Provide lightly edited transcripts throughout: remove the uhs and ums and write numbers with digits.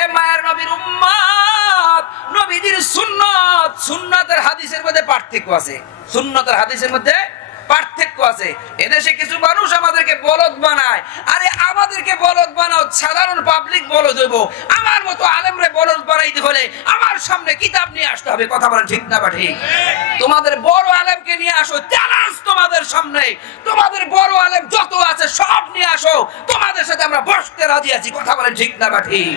এ মায়ের নবীর উম্মত, নবীজির সুন্নাত, সুন্নাতের হাদিসের মধ্যে পার্থক্য আছে। সুন্নাতের হাদিসের মধ্যে পার্থক্য আছে। এদেশে কিছু মানুষ আমাদেরকে বলদ বানায়। আরে আমাদেরকে বলদ বানাও, সাধারণ পাবলিক বলদ হইব। আমার মতো আলেমরে বলদ বানাইতে হলে আমার সামনে কিতাব নিয়ে আসতে হবে। কথা বলেন ঠিক না বা ঠিক? তোমাদের বড় আলেমকে নিয়ে আসো, চ্যালেঞ্জ তোমাদের সামনে। তোমাদের বড় আলেম যত আছে সব নিয়ে আসো, তোমাদের সাথে আমরা বসতে রাজি আছি। কথা বলেন ঠিক না বা ঠিক?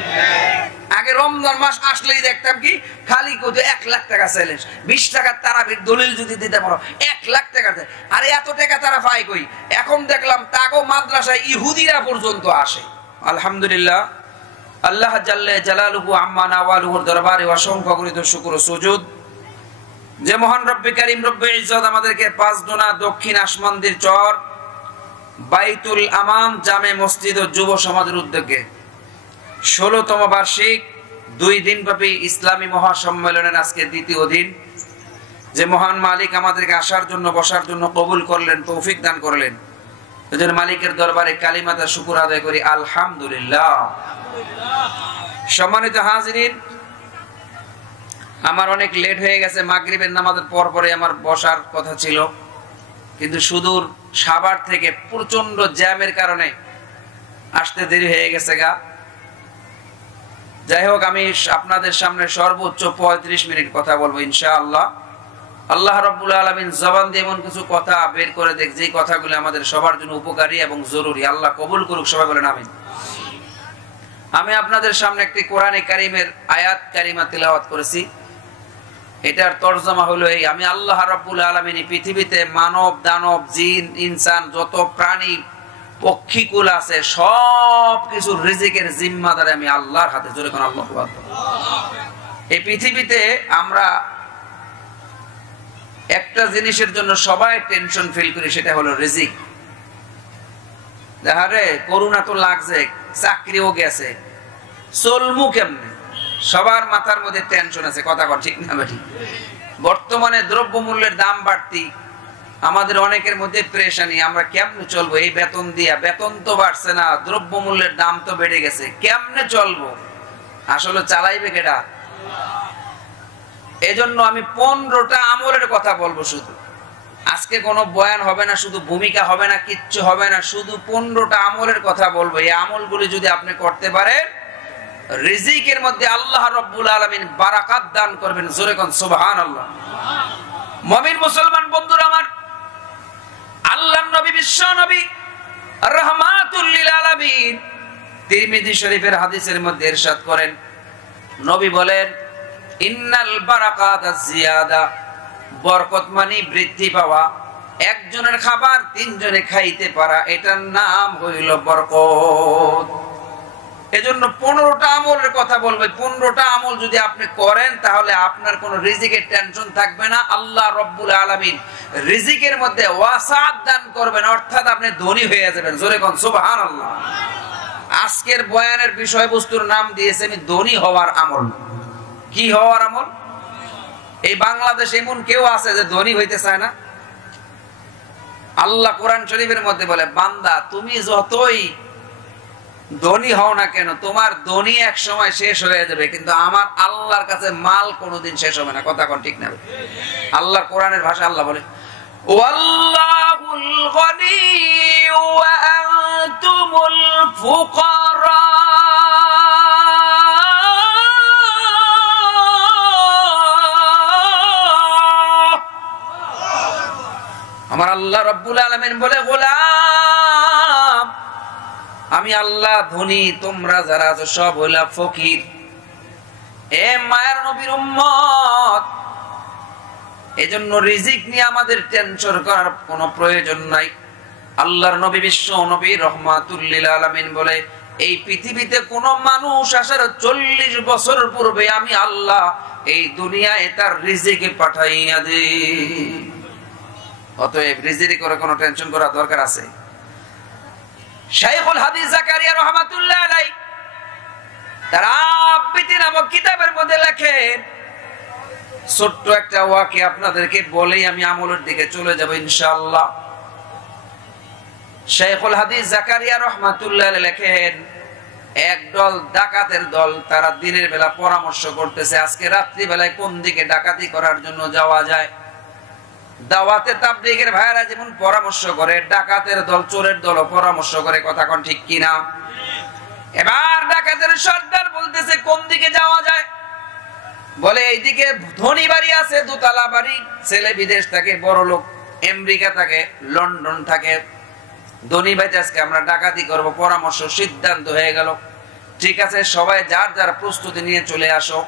আগে রমজান মাস আসলেই দেখতাম কি খালি কত 1 লাখ টাকা চ্যালেঞ্জ, 20 টাকার তারাবির দলিল যদি দিতে পারো 1 লাখ টাকা। আরে এত টাকা তারা পায় কই? এখন দেখলাম তাগো মাদ্রাসায় ইহুদিরা পর্যন্ত আসে। আলহামদুলিল্লাহ, আল্লাহ জাল্লে জালালুহু আম্মা নাওয়ালুহুর দরবারে অসংখ্য গণিত শুকর ও সুজুদ যে মহান রব্বে কারীম রব্বে ইজ্জত আমাদেরকে 5 ডোনা দক্ষিণ আসমানদের চর বাইতুল আমান জামে মসজিদ ও যুব সমাজের উদ্যোগে 16তম বার্ষিক 2 দিনব্যাপী ইসলামী মহাসম্মেলনের আজকে দ্বিতীয় দিন, যে মহান মালিক আমাদেরকে আসার জন্য বসার জন্য কবুল করলেন, তৌফিক দান করলেন, এজন্য মালিকের দরবারে কালিমাতে শুকর আদায় করি আলহামদুলিল্লাহ। সম্মানিত হাজিরিন, আমার অনেক লেট হয়ে গেছে। মাগরিবের নামাজের পর পরে আমার বসার কথা ছিল, কিন্তু সুদূর সাভার থেকে প্রচন্ড জ্যামের কারণে আসতে দেরি হয়ে গেছে গা। যাই হোক, আমি আপনাদের সামনে সর্বোচ্চ 35 মিনিট কথা বলবো ইনশাআল্লাহ। আল্লাহ রাব্বুল আলামিন জবান দিয়ে এমন কিছু কথা বের করে দেখ যে কথাগুলো আমাদের সবার জন্য উপকারী এবং জরুরি। আল্লাহ কবুল করুক, সবাই বলেন আমিন। আমি আপনাদের সামনে একটি কোরআনে কারীমের আয়াত কারিমা তিলাওয়াত করেছি। এটার তরজমা হলো এই: আমি আল্লাহ রাব্বুল আলামিন পৃথিবীতে মানব দানব জিন ইনসান যত প্রাণী পক্ষীকুল আছে সব কিছু রিজিকের জিম্মাদার আমি আল্লাহর হাতে। জোরে কোন আল্লাহু আকবার। এই পৃথিবীতে আমরা একটা জিনিসের জন্য সবাই টেনশন ফিল করি, সেটা হলো রিজিক। দেখারে করোনা তো লাগছে, চাকরিও গেছে, চলমু কেমনে, সবার মাথার মধ্যে টেনশন আছে। কথা কর ঠিক না বেঠিক? বর্তমানে দ্রব্যমূল্যের দাম বাড়তি, আমাদের অনেকের মধ্যে প্রেশানি, আমরা কেমনে চলবো? এই বেতন দিয়া, বেতন তো বাড়ছে না, দ্রব্যমূল্যের দাম তো বেড়ে গেছে, কেমনে চলবো? আসলে চালাইবে কেডা? এজন্য আমি 15টা আমলের কথা বলবো শুধু। আজকে কোনো বয়ান হবে না, শুধু ভূমিকা হবে না, কিচ্ছু হবে না, শুধু 15টা আমলের কথা বলবো। এই আমলগুলি যদি আপনি করতে পারেন, রিজিকের মধ্যে আল্লাহ রাব্বুল আলামিন বারাকাত দান করবেন। জোরে কোন সুবহানাল্লাহ। মুমিন মুসলমান বন্ধুরা আমার, আল্লাহর নবী বিশ্ব নবী রাহমাতুল লিল আলামিন তিরমিজি শরীফের হাদিসের মধ্যে ইরশাদ করেন, নবী বলেন, ইন্নাল বারাকাত জিয়াদা, বরকত মানে বৃদ্ধি পাওয়া। একজনের খাবার 3 জনে খাইতে পারা, এটার নাম হইল বরকত। এজন্য 15টা আমলের কথা বলবে। 15টা আমল যদি আপনি করেন তাহলে আপনার কোনো রিজিকের টেনশন থাকবে না। আল্লাহ রাব্বুল আলামিন রিজিকের মধ্যে ওয়াসাত দান করবেন, অর্থাৎ আপনি ধনী হয়ে যাবেন। জোরে কোন সুবহানাল্লাহ। আজকের বয়ানের বিষয়বস্তুর নাম দিয়েছে আমি ধনী হওয়ার আমল। কি হওয়ার আমল? এই বাংলাদেশে এমন কেউ আছে যে ধনী হইতে চায় না? আল্লাহ কোরআন শরীফের মধ্যে বলে, বান্দা তুমি যতই ধনী হও না কেন, তোমার ধনী এক সময় শেষ হয়ে যাবে, কিন্তু আমার আল্লাহর কাছে মাল কোনোদিন শেষ হবে না। কথা কোন ঠিক না? আল্লাহর কোরআনের ভাষা আল্লাহ বলে, ওয়াল্লাহুল গনি ওয়া আনতুমুল ফুকারা। আমার আল্লাহ রাব্বুল আলামিন বলে, গোলাম আমি আল্লাহ ধনী, তোমরা যারা আছো সব হইলা ফকির। এ মায়ের নবীর উম্মত, এজন্য রিজিক নিয়ে আমাদের টেনশন করার কোনো প্রয়োজন নাই। আল্লাহর নবী বিশ্ব নবী রহমাতুল লিল আলামিন বলে, এই পৃথিবীতে কোন মানুষ আসার 40 বছর পূর্বে আমি আল্লাহ এই দুনিয়ায় তার রিজিক পাঠাইয়া দেই। অতএব রিজিক করে কোনো টেনশন করার দরকার আছে? শাইখুল হাদিস জাকারিয়া রাহমাতুল্লাহ আলাইহি তার আবৃত্তি নামক কিতাবের মধ্যে লেখেন, ছোট্ট একটা ওয়াকিয়া আপনাদেরকে বলেই আমি আমলের দিকে চলে যাব ইনশাআল্লাহ। শাইখুল হাদিস জাকারিয়া রাহমাতুল্লাহ আলাইহি লেখেন, একদল ডাকাতের দল, তারা দিনের বেলা পরামর্শ করতেছে আজকে রাত্রি বেলায় কোন দিকে ডাকাতি করার জন্য যাওয়া যায়। দাওয়াতে তাবলীগের ভাইরা যেমন পরামর্শ করে, ডাকাতের দল চোরের দলও পরামর্শ করে, কথা কোন ঠিক কিনা? এবার ডাকাতের সর্দার বলতেছে কোন দিকে যাওয়া যায়? বলে এইদিকে ধনী বাড়ি আছে, দোতলা বাড়ি, ছেলে বিদেশ থাকে, বড় লোক আমেরিকা থাকে, লন্ডন থাকে, ধনী বাড়িতে আজকে আমরা ডাকাতি করব। পরামর্শ সিদ্ধান্ত হয়ে গেল, ঠিক আছে সবাই যার যার প্রস্তুতি নিয়ে চলে আসো,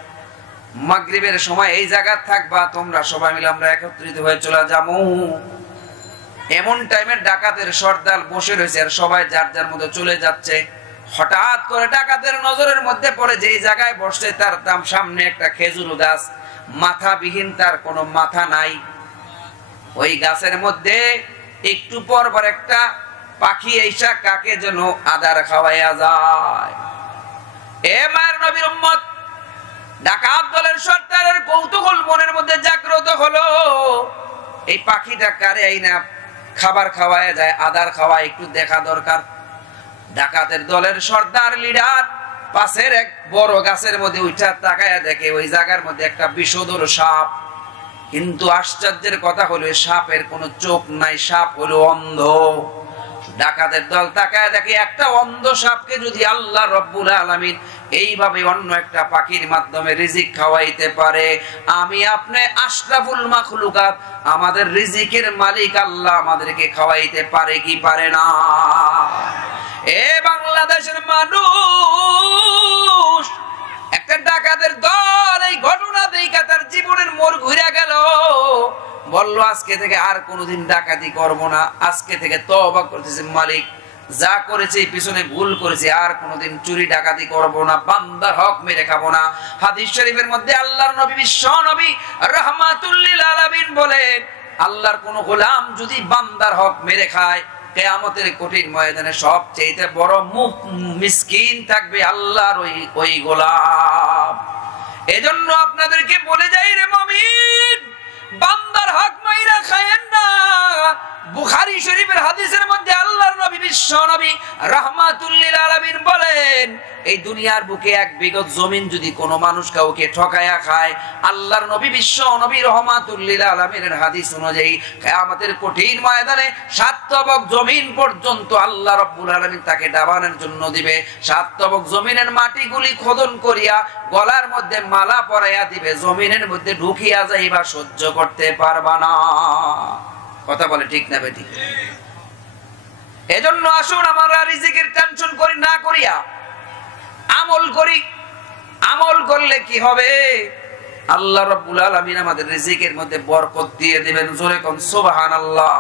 মাগরিবের সময় এই জায়গা থাকবা তোমরা, সবাই মিলে আমরা একত্রিত হয়ে চলে যাবো। এমন টাইমে ডাকাতের সর্দার বসে রয়েছে আর সবাই যার যার মধ্যে চলে যাচ্ছে। হঠাৎ করে ডাকাতের নজরের মধ্যে পড়ে যে জায়গায় বসছে তার সামনে একটা খেজুর গাছ, মাথাবিহীন, তার কোনো মাথা নাই। ওই গাছের মধ্যে একটু পর পর একটা পাখি এসা কাকে যেন আদার খাওয়াইয়া যায়। এ মায়ের নবীর উম্মত, ডাকাত দলের সর্দারের কৌতূহল মনের মধ্যে জাগ্রত হলো, এই পাখিটা কারে আইনা খাবার খাওয়ায় যায়, আদার খাওয়ায়, একটু দেখা দরকার। ডাকাতের দলের সর্দার লিডার পাশের এক বড় গাছের মধ্যে উঠা তাকায়া দেখে ওই জায়গার মধ্যে একটা বিষধর সাপ। কিন্তু আশ্চর্যের কথা হলো সাপের কোনো চোখ নাই, সাপ হলো অন্ধ। ডাকাতের দল তাকায় দেখে একটা অন্ধ সাপকে যদি আল্লাহ রব্বুল আলামিন এইভাবে অন্য একটা পাখির মাধ্যমে রিজিক খাওয়াইতে পারে, আমি আপনি আশরাফুল মাখলুকাত, আমাদের রিজিকের মালিক আল্লাহ আমাদেরকে খাওয়াইতে পারে কি পারে না? এ বাংলাদেশের মানুষ, একটা ডাকাতের দল এই ঘটনা দেখে তার জীবনের মোড় ঘুরে গেল। বলল আজকে থেকে আর কোনোদিন ডাকাতি করব না, আজকে থেকে তওবা করতেছি, মালিক যা করেছে পিছনে ভুল করেছে, আর কোনোদিন চুরি ডাকাতি করব না, বান্দার হক মেরে খাবো না। হাদিস শরীফের মধ্যে আল্লাহর নবী বিশ্ব নবী রাহমাতুল লিল আলামিন বলেন, আল্লাহর কোন গোলাম যদি বান্দার হক মেরে খায়, কিয়ামতের কঠিন ময়দানে সবচেয়ে বড় মিসকিন থাকবে আল্লাহর ওই গোলাম। এজন্য আপনাদেরকে বলে যাই রে মুমিন, বান্দার হক মাইরা খায়েন না। বুখারী শরীফের হাদিসের মধ্যে আল্লাহর নবী বিশ্ব নবী রাহমাতুল লিল আলামিন বলেন, এই দুনিয়ার বুকে এক বিঘত জমিন যদি কোনো মানুষ কাউকে ঠকায়া খায়, আল্লাহর নবী বিশ্ব নবী রাহমাতুল লিল আলামিনের হাদিস অনুযায়ী কিয়ামতের কঠিন ময়দানে 7 তবক জমিন পর্যন্ত আল্লাহ রাব্বুল আলামিন তাকে ডাবানোর জন্য দিবে। 7 তবক জমিনের মাটিগুলি খোদন করিয়া গলার মধ্যে মালা পরাইয়া দিবে, জমিনের মধ্যে ঢুকিয়া যাইবা, সহ্য করতে পারবা না। কথা বলে ঠিক না বেটি? এজন্য আসুন আমরা রিজিকের টেনশন করি না করিয়া আমল করি। আমল করলে কি হবে? আল্লাহ রাব্বুল আলামিন আমাদের রিজিকের মধ্যে বরকত দিয়ে দিবেন। জোরে কোন সুবহানাল্লাহ।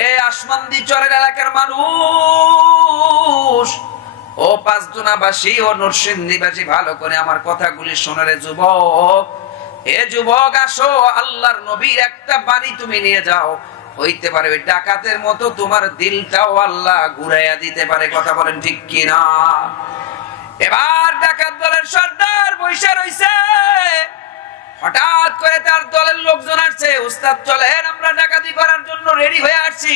এ আসমানদি চরের এলাকার মানুষ, ও পাঁচজনাবাসী ও নরসিংদীবাসী, ভালো করে আমার কথাগুলি শোনো রে যুবক। এ যুবক আসো, আল্লাহর নবীর একটা বাণী তুমি নিয়ে যাও, হইতে পারে ওই ডাকাতের মতো তোমার দিলটাও আল্লাহ ঘুরাইয়া দিতে পারে। কথা বলেন ঠিক কিনা? এবার ডাকাত দলের সর্দার বৈশা রইছে, হঠাৎ করে তার দলের লোকজন আসছে, উস্তাদ চলেন আমরা ডাকাতি করার জন্য রেডি হয়ে আসছি।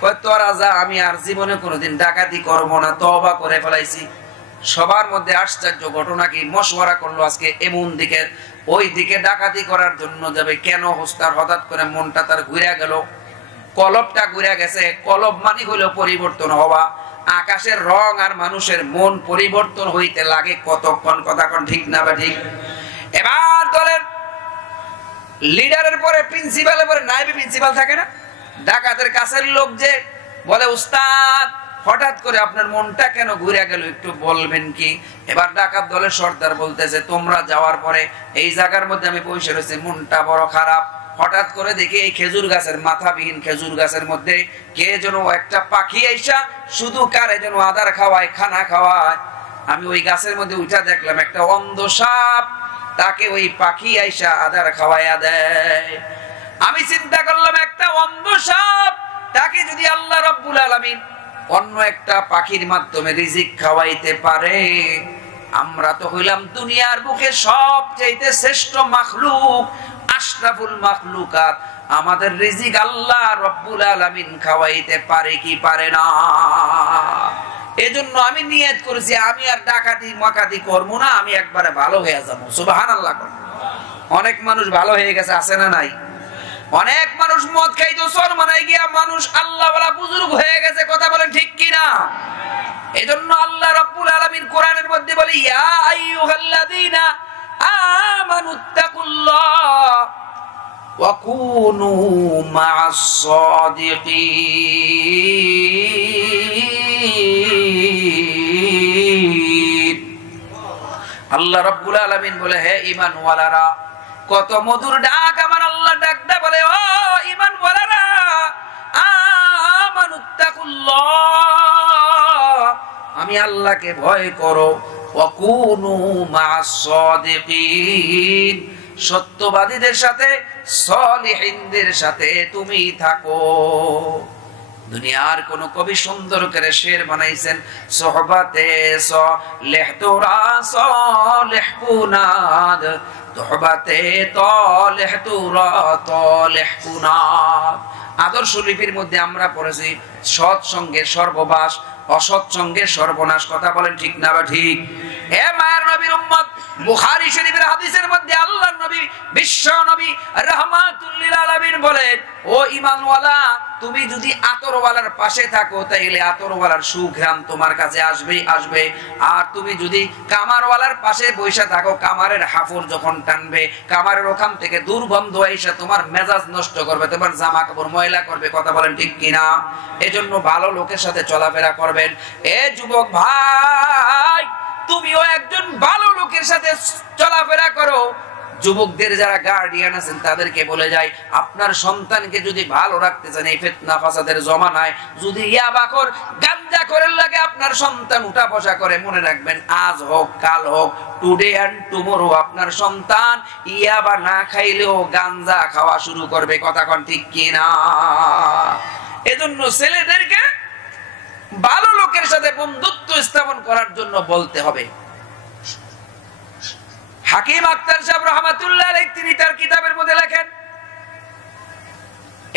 কয় তোরা যা, আমি আর জীবনে কোনোদিন ডাকাতি করব না, তওবা করে ফেলাইছি। সবার মধ্যে আশ্চর্য ঘটনা কি, মশওয়ারা করলো আজকে এমন দিকে ওই দিকে ডাকাতি করার জন্য যাবে। কেন উস্তাদ হঠাৎ করে মনটা তার ঘুরে গেল, কলবটা ঘুরে গেছে। কলব মানে হলো পরিবর্তন হওয়া। আকাশের রং আর মানুষের মন পরিবর্তন হইতে লাগে কতক্ষণ? কথা কোন ঠিক না বা ঠিক? এবার দলের লিডারের পরে প্রিন্সিপালের পরে নায়েবে প্রিন্সিপাল থাকে না, ডাকাতের কাছের লোক যে বলে উস্তাদ হঠাৎ করে আপনার মনটা কেন ঘুরে গেল, একটু বলবেন কি? এবার ডাকাত দলের সর্দার বলতেছে, তোমরা যাওয়ার পরে এই জায়গার মধ্যে আমি বসে রয়েছি, মনটা বড় খারাপ। হঠাৎ করে দেখি এই খেজুর গাছের, মাথাবিহীন খেজুর গাছের মধ্যে কে যেন একটা পাখি আইসা শুধু কারে যেন আদার খাওয়ায়, খানা খাওয়ায়। আমি ওই গাছের মধ্যে উঠা দেখলাম একটা অন্ধ সাপ, তাকে ওই পাখি আইসা আদার খাওয়াইয়া দেয়। আমি চিন্তা করলাম একটা অন্ধ সাপ, তাকে যদি আল্লাহ রাব্বুল আলামিন অন্য একটা পাখির মাধ্যমে রিজিক খাওয়াইতে পারে, আমরা তো হইলাম দুনিয়ার বুকে সবচেয়ে শ্রেষ্ঠ মাখলুক, আশরাফুল মাখলুকাত। আমাদের রিজিক আল্লাহ রাব্বুল আলামিন খাওয়াইতে পারে কি পারে না? এজন্য আমি নিয়ত করেছি আমি আর ডাকাতি মাকাতি করব না, আমি একবারে ভালো হয়ে যাব। সুবহানাল্লাহ। অনেক মানুষ ভালো হয়ে গেছে, আছে না নাই? অনেক মানুষ মদ খাইতো সরমানায় গিয়া মানুষ আল্লাহওয়ালা বুজুর্গ হয়ে গেছে, কথা বলেন ঠিক কি না? এজন্য আল্লাহ রাব্বুল আলামিন কোরআনের মধ্যে বলে ইয়া আইয়ুহাল্লাযীনা আমানুত্তাকুল্লাহ ওয়া কুনু মা'আস সাদিকিন। আল্লাহ রাব্বুল আলামিন বলে হে ঈমানওয়ালারা, কত মধুর ডাক আমার আল্লাহ ডাকটা বলে ও ঈমানওয়ালারা আমানুত্তাকুল্লাহ, আমি আল্লাহকে ভয় করো, ওয়া কুনু মা'আস সাদিকিন, সত্যবাদীদের সাথে সলিহিনদের সাথে তুমি থাকো। দুনিয়ার কোন কবি সুন্দর করে শের বানাইছেন, সোহবাতে সলিহ তোরা সলিহ কুনাদ, সোহবাতে তলিহ তোরা তলিহ কুনাদ। আদর্শ লিপির মধ্যে আমরা পড়েছি সৎ সঙ্গে সর্ববাস, অসৎ সঙ্গে সর্বনাশ। কথা বলেন ঠিক না বা ঠিক? হে মায়ের নবীর উম্মত, বুখারী শরীফের হাদিসের মধ্যে আল্লাহর নবী বিশ্ব নবী রাহমাতুল লিল আলামিন বলেন, ও ঈমানওয়ালা, তুমি যদি আতরওয়ালার পাশে থাকো তাইলে আতরওয়ালার সুঘ্রাণ তোমার কাছে আসবেই আসবে। আর তুমি যদি কামারওয়ালার পাশে বসে থাকো, কামারের হাফুর যখন টানবে, কামারের ওখান থেকে দুর্গন্ধ এসে তোমার মেজাজ নষ্ট করবে, তোমার জামা কাপড় ময়লা করবে। কথা বলেন ঠিক কিনা? এজন্য ভালো লোকের সাথে চলাফেরা করবেন। এ যুবক ভাই, তুমিও একজন ভালো লোকের সাথে চলাফেরা করো। যুবকদের যারা গার্ডিয়ান আছেন তাদেরকে বলে যায়, আপনার সন্তানকে যদি ভালো রাখতে চান এই ফিতনা ফাসাদের জমানায়, যদি ইয়াবাখোর গাঞ্জাখোরের লাগে আপনার সন্তান উঠা বসা করে, মনে রাখবেন আজ হোক কাল হোক, টুডে এন্ড টুমরো আপনার সন্তান ইয়াবা না খাইলেও গাঞ্জা খাওয়া শুরু করবে। কথা কোন ঠিক কিনা? এজন্য ছেলেদেরকে ভালো লোকের সাথে বন্ধুত্ব স্থাপন করার জন্য বলতে হবে। হাকিম আখতার সাহেব রাহমাতুল্লাহ আলাইহি তিনি তার কিতাবের মধ্যে লেখেন,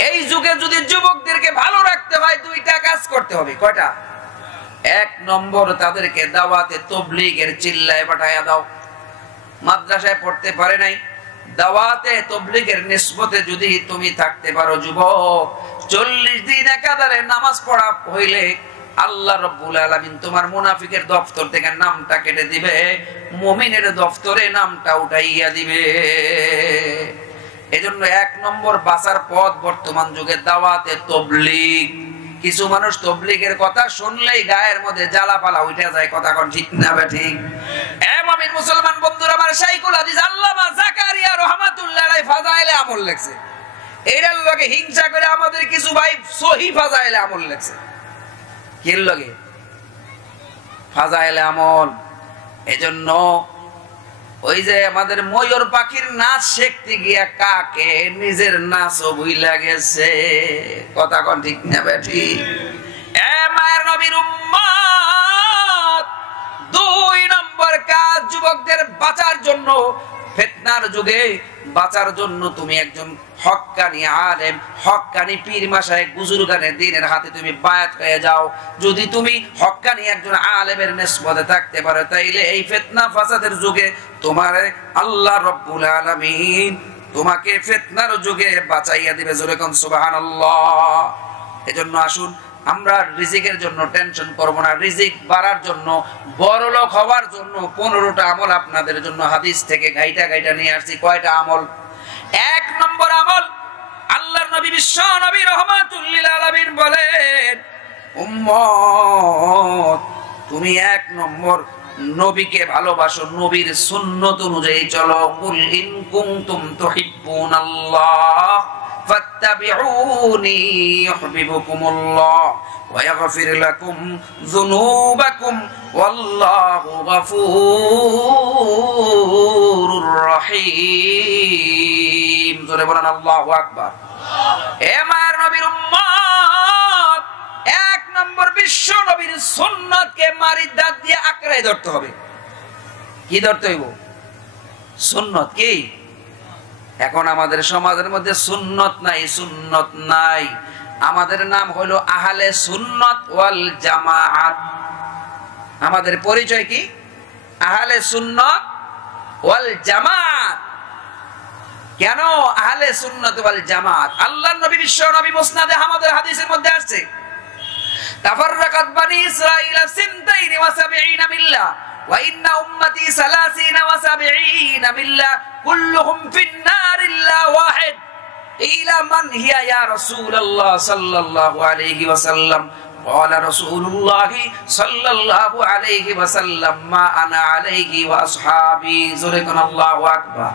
এই যুগে যদি যুবকদেরকে ভালো রাখতে হয় দুইটা কাজ করতে হবে। কয়টা? এক নম্বর, তাদেরকে দাওয়াতে তাবলীগের চিল্লায় পাঠায়া দাও। মাদ্রাসায় পড়তে পারে নাই, দাওয়াতে তাবলীগের নিসবতে যদি তুমি থাকতে পারো যুবক, 40 দিন একাধারে নামাজ পড়া হইলে আল্লাহ রাব্বুল আলামিন তোমার মুনাফিকের দফতর থেকে নামটা কেটে দিবে, মুমিনের দফতরে নামটা উঠাইয়া দিবে। এজন্য এক নম্বর বাঁচার পথ বর্তমান যুগে দাওয়াতে তাবলীগ। কিছু মানুষ তাবলীগের কথা শুনলেই গায়ের মধ্যে জ্বালাপালা উঠে যায়। কথা কোন ঠিক না বা ঠিক? এ মুমিন মুসলমান বন্ধুরা, আমার শাইখুল হাদিস আল্লামা জাকারিয়া রাহমাতুল্লাহ আলাইহি ফাজাইলে আমল লেখছে। এটার লগে হিংসা করে আমাদের কিছু ভাই সহিহ ফাজাইলে আমল লেখছে। কির লগে? ফাজাইলে আমল। এজন্য ওই যে আমাদের ময়ূর পাখির নাচ শিখতে গিয়া কাকে নিজের নাচও ভুইলা গেছে। কথা কোন ঠিক না বেঠি? এ মায়ের নবীর উম্মত, 2 নম্বর কাজ যুবকদের বাঁচার জন্য, ফিতনার যুগে বাঁচার জন্য তুমি একজন হক্কানি আলেম, হক্কানি পীর মাশায়েখ বুজুর্গানে দ্বীনের হাতে তুমি বায়াত হয়ে যাও। যদি তুমি হক্কানি একজন আলেমের নিসবতে থাকতে পারো, তাইলে এই ফিতনা ফাসাদের যুগে তোমার আল্লাহ রাব্বুল আলামিন তোমাকে ফিতনার যুগে বাঁচাইয়া দিবে। জোরে কোন সুবহানাল্লাহ। এজন্য আসুন আমরা রিজিকের জন্য টেনশন করব না, রিজিক বাড়ার জন্য, বড়লোক হওয়ার জন্য 15টা আমল আপনাদের জন্য হাদিস থেকে গাইটা গাইটা নিয়ে আসছি। কয়টা আমল? 1 নম্বর আমল, আল্লাহর নবী বিশ্ব নবী রাহমাতুল লিল আলামিন বলেন, উম্মত তুমি 1 নম্বর নবীকে ভালোবাসো, নবীর সুন্নত অনুযায়ী চলো। কুল ইন কুনতুম তুহিব্বুনাল্লাহ ফাত্তাবিউনি ইউহিব্বুকুমুল্লাহ ওয়া ইয়াগফির লাকুম যুনুবাকুম ওয়াল্লাহু গফুরুর রহিম। জোরে বলেন আল্লাহু আকবার। হে মায়ের নবীর উম্মত, 1 নম্বর বিশ্ব নবীর সুন্নাতকে মারির দাঁত দিয়ে আঁকড়ায় ধরতে হবে। কি ধরতে হইব? সুন্নত। কি এখন আমাদের সমাজের মধ্যে সুন্নত নাই, সুন্নত নাই। আমাদের নাম হলো আহলে সুন্নাত ওয়াল জামাআত। আমাদের পরিচয় কি? আহলে সুন্নাত ওয়াল জামাত। কেন আহলে সুন্নাত ওয়াল জামাত? আল্লাহর নবী বিশ্ব নবী মুসনাদে আহমদের হাদিসের মধ্যে আসছে, তাফাররাকাত বানি ইসরাঈল 72 মিল্লাহ ওয়া ইন্না উম্মতি 30 মিল্লাহ কুল্লুহুম ফিন-নার ইল্লা ওয়াহিদ ইলা মান হিয়া ইয়া রাসূলুল্লাহ সাল্লাল্লাহু আলাইহি ওয়াসাল্লাম قال رسول الله صلى الله عليه وسلم ما انا عليه واصحابي যুরকুন আল্লাহু আকবার।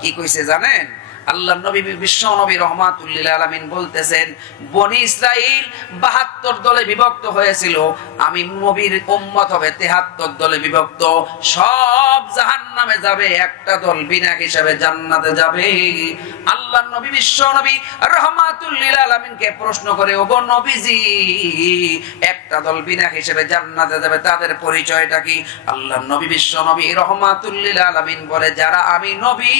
কি কইছে জানেন? আল্লাহর নবী বিশ্ব নবী রাহমাতুল লিল আলামিন বলতেছেন, বনি ইসরাইল 72 দলে বিভক্ত হয়েছিল, আমি নবীর উম্মত হবে 73 দলে বিভক্ত। সব জাহান্নামে যাবে, একটা দল বিনা হিসাবে জান্নাতে যাবে। আল্লাহর নবী বিশ্ব নবী রাহমাতুল লিল আলামিনকে প্রশ্ন করে, ওগো নবীজি, একটা দল বিনা হিসাবে জান্নাতে যাবে, তাদের পরিচয়টা কি? আল্লাহর নবী বিশ্ব নবী রাহমাতুল লিল আলামিন বলে, যারা আমি নবী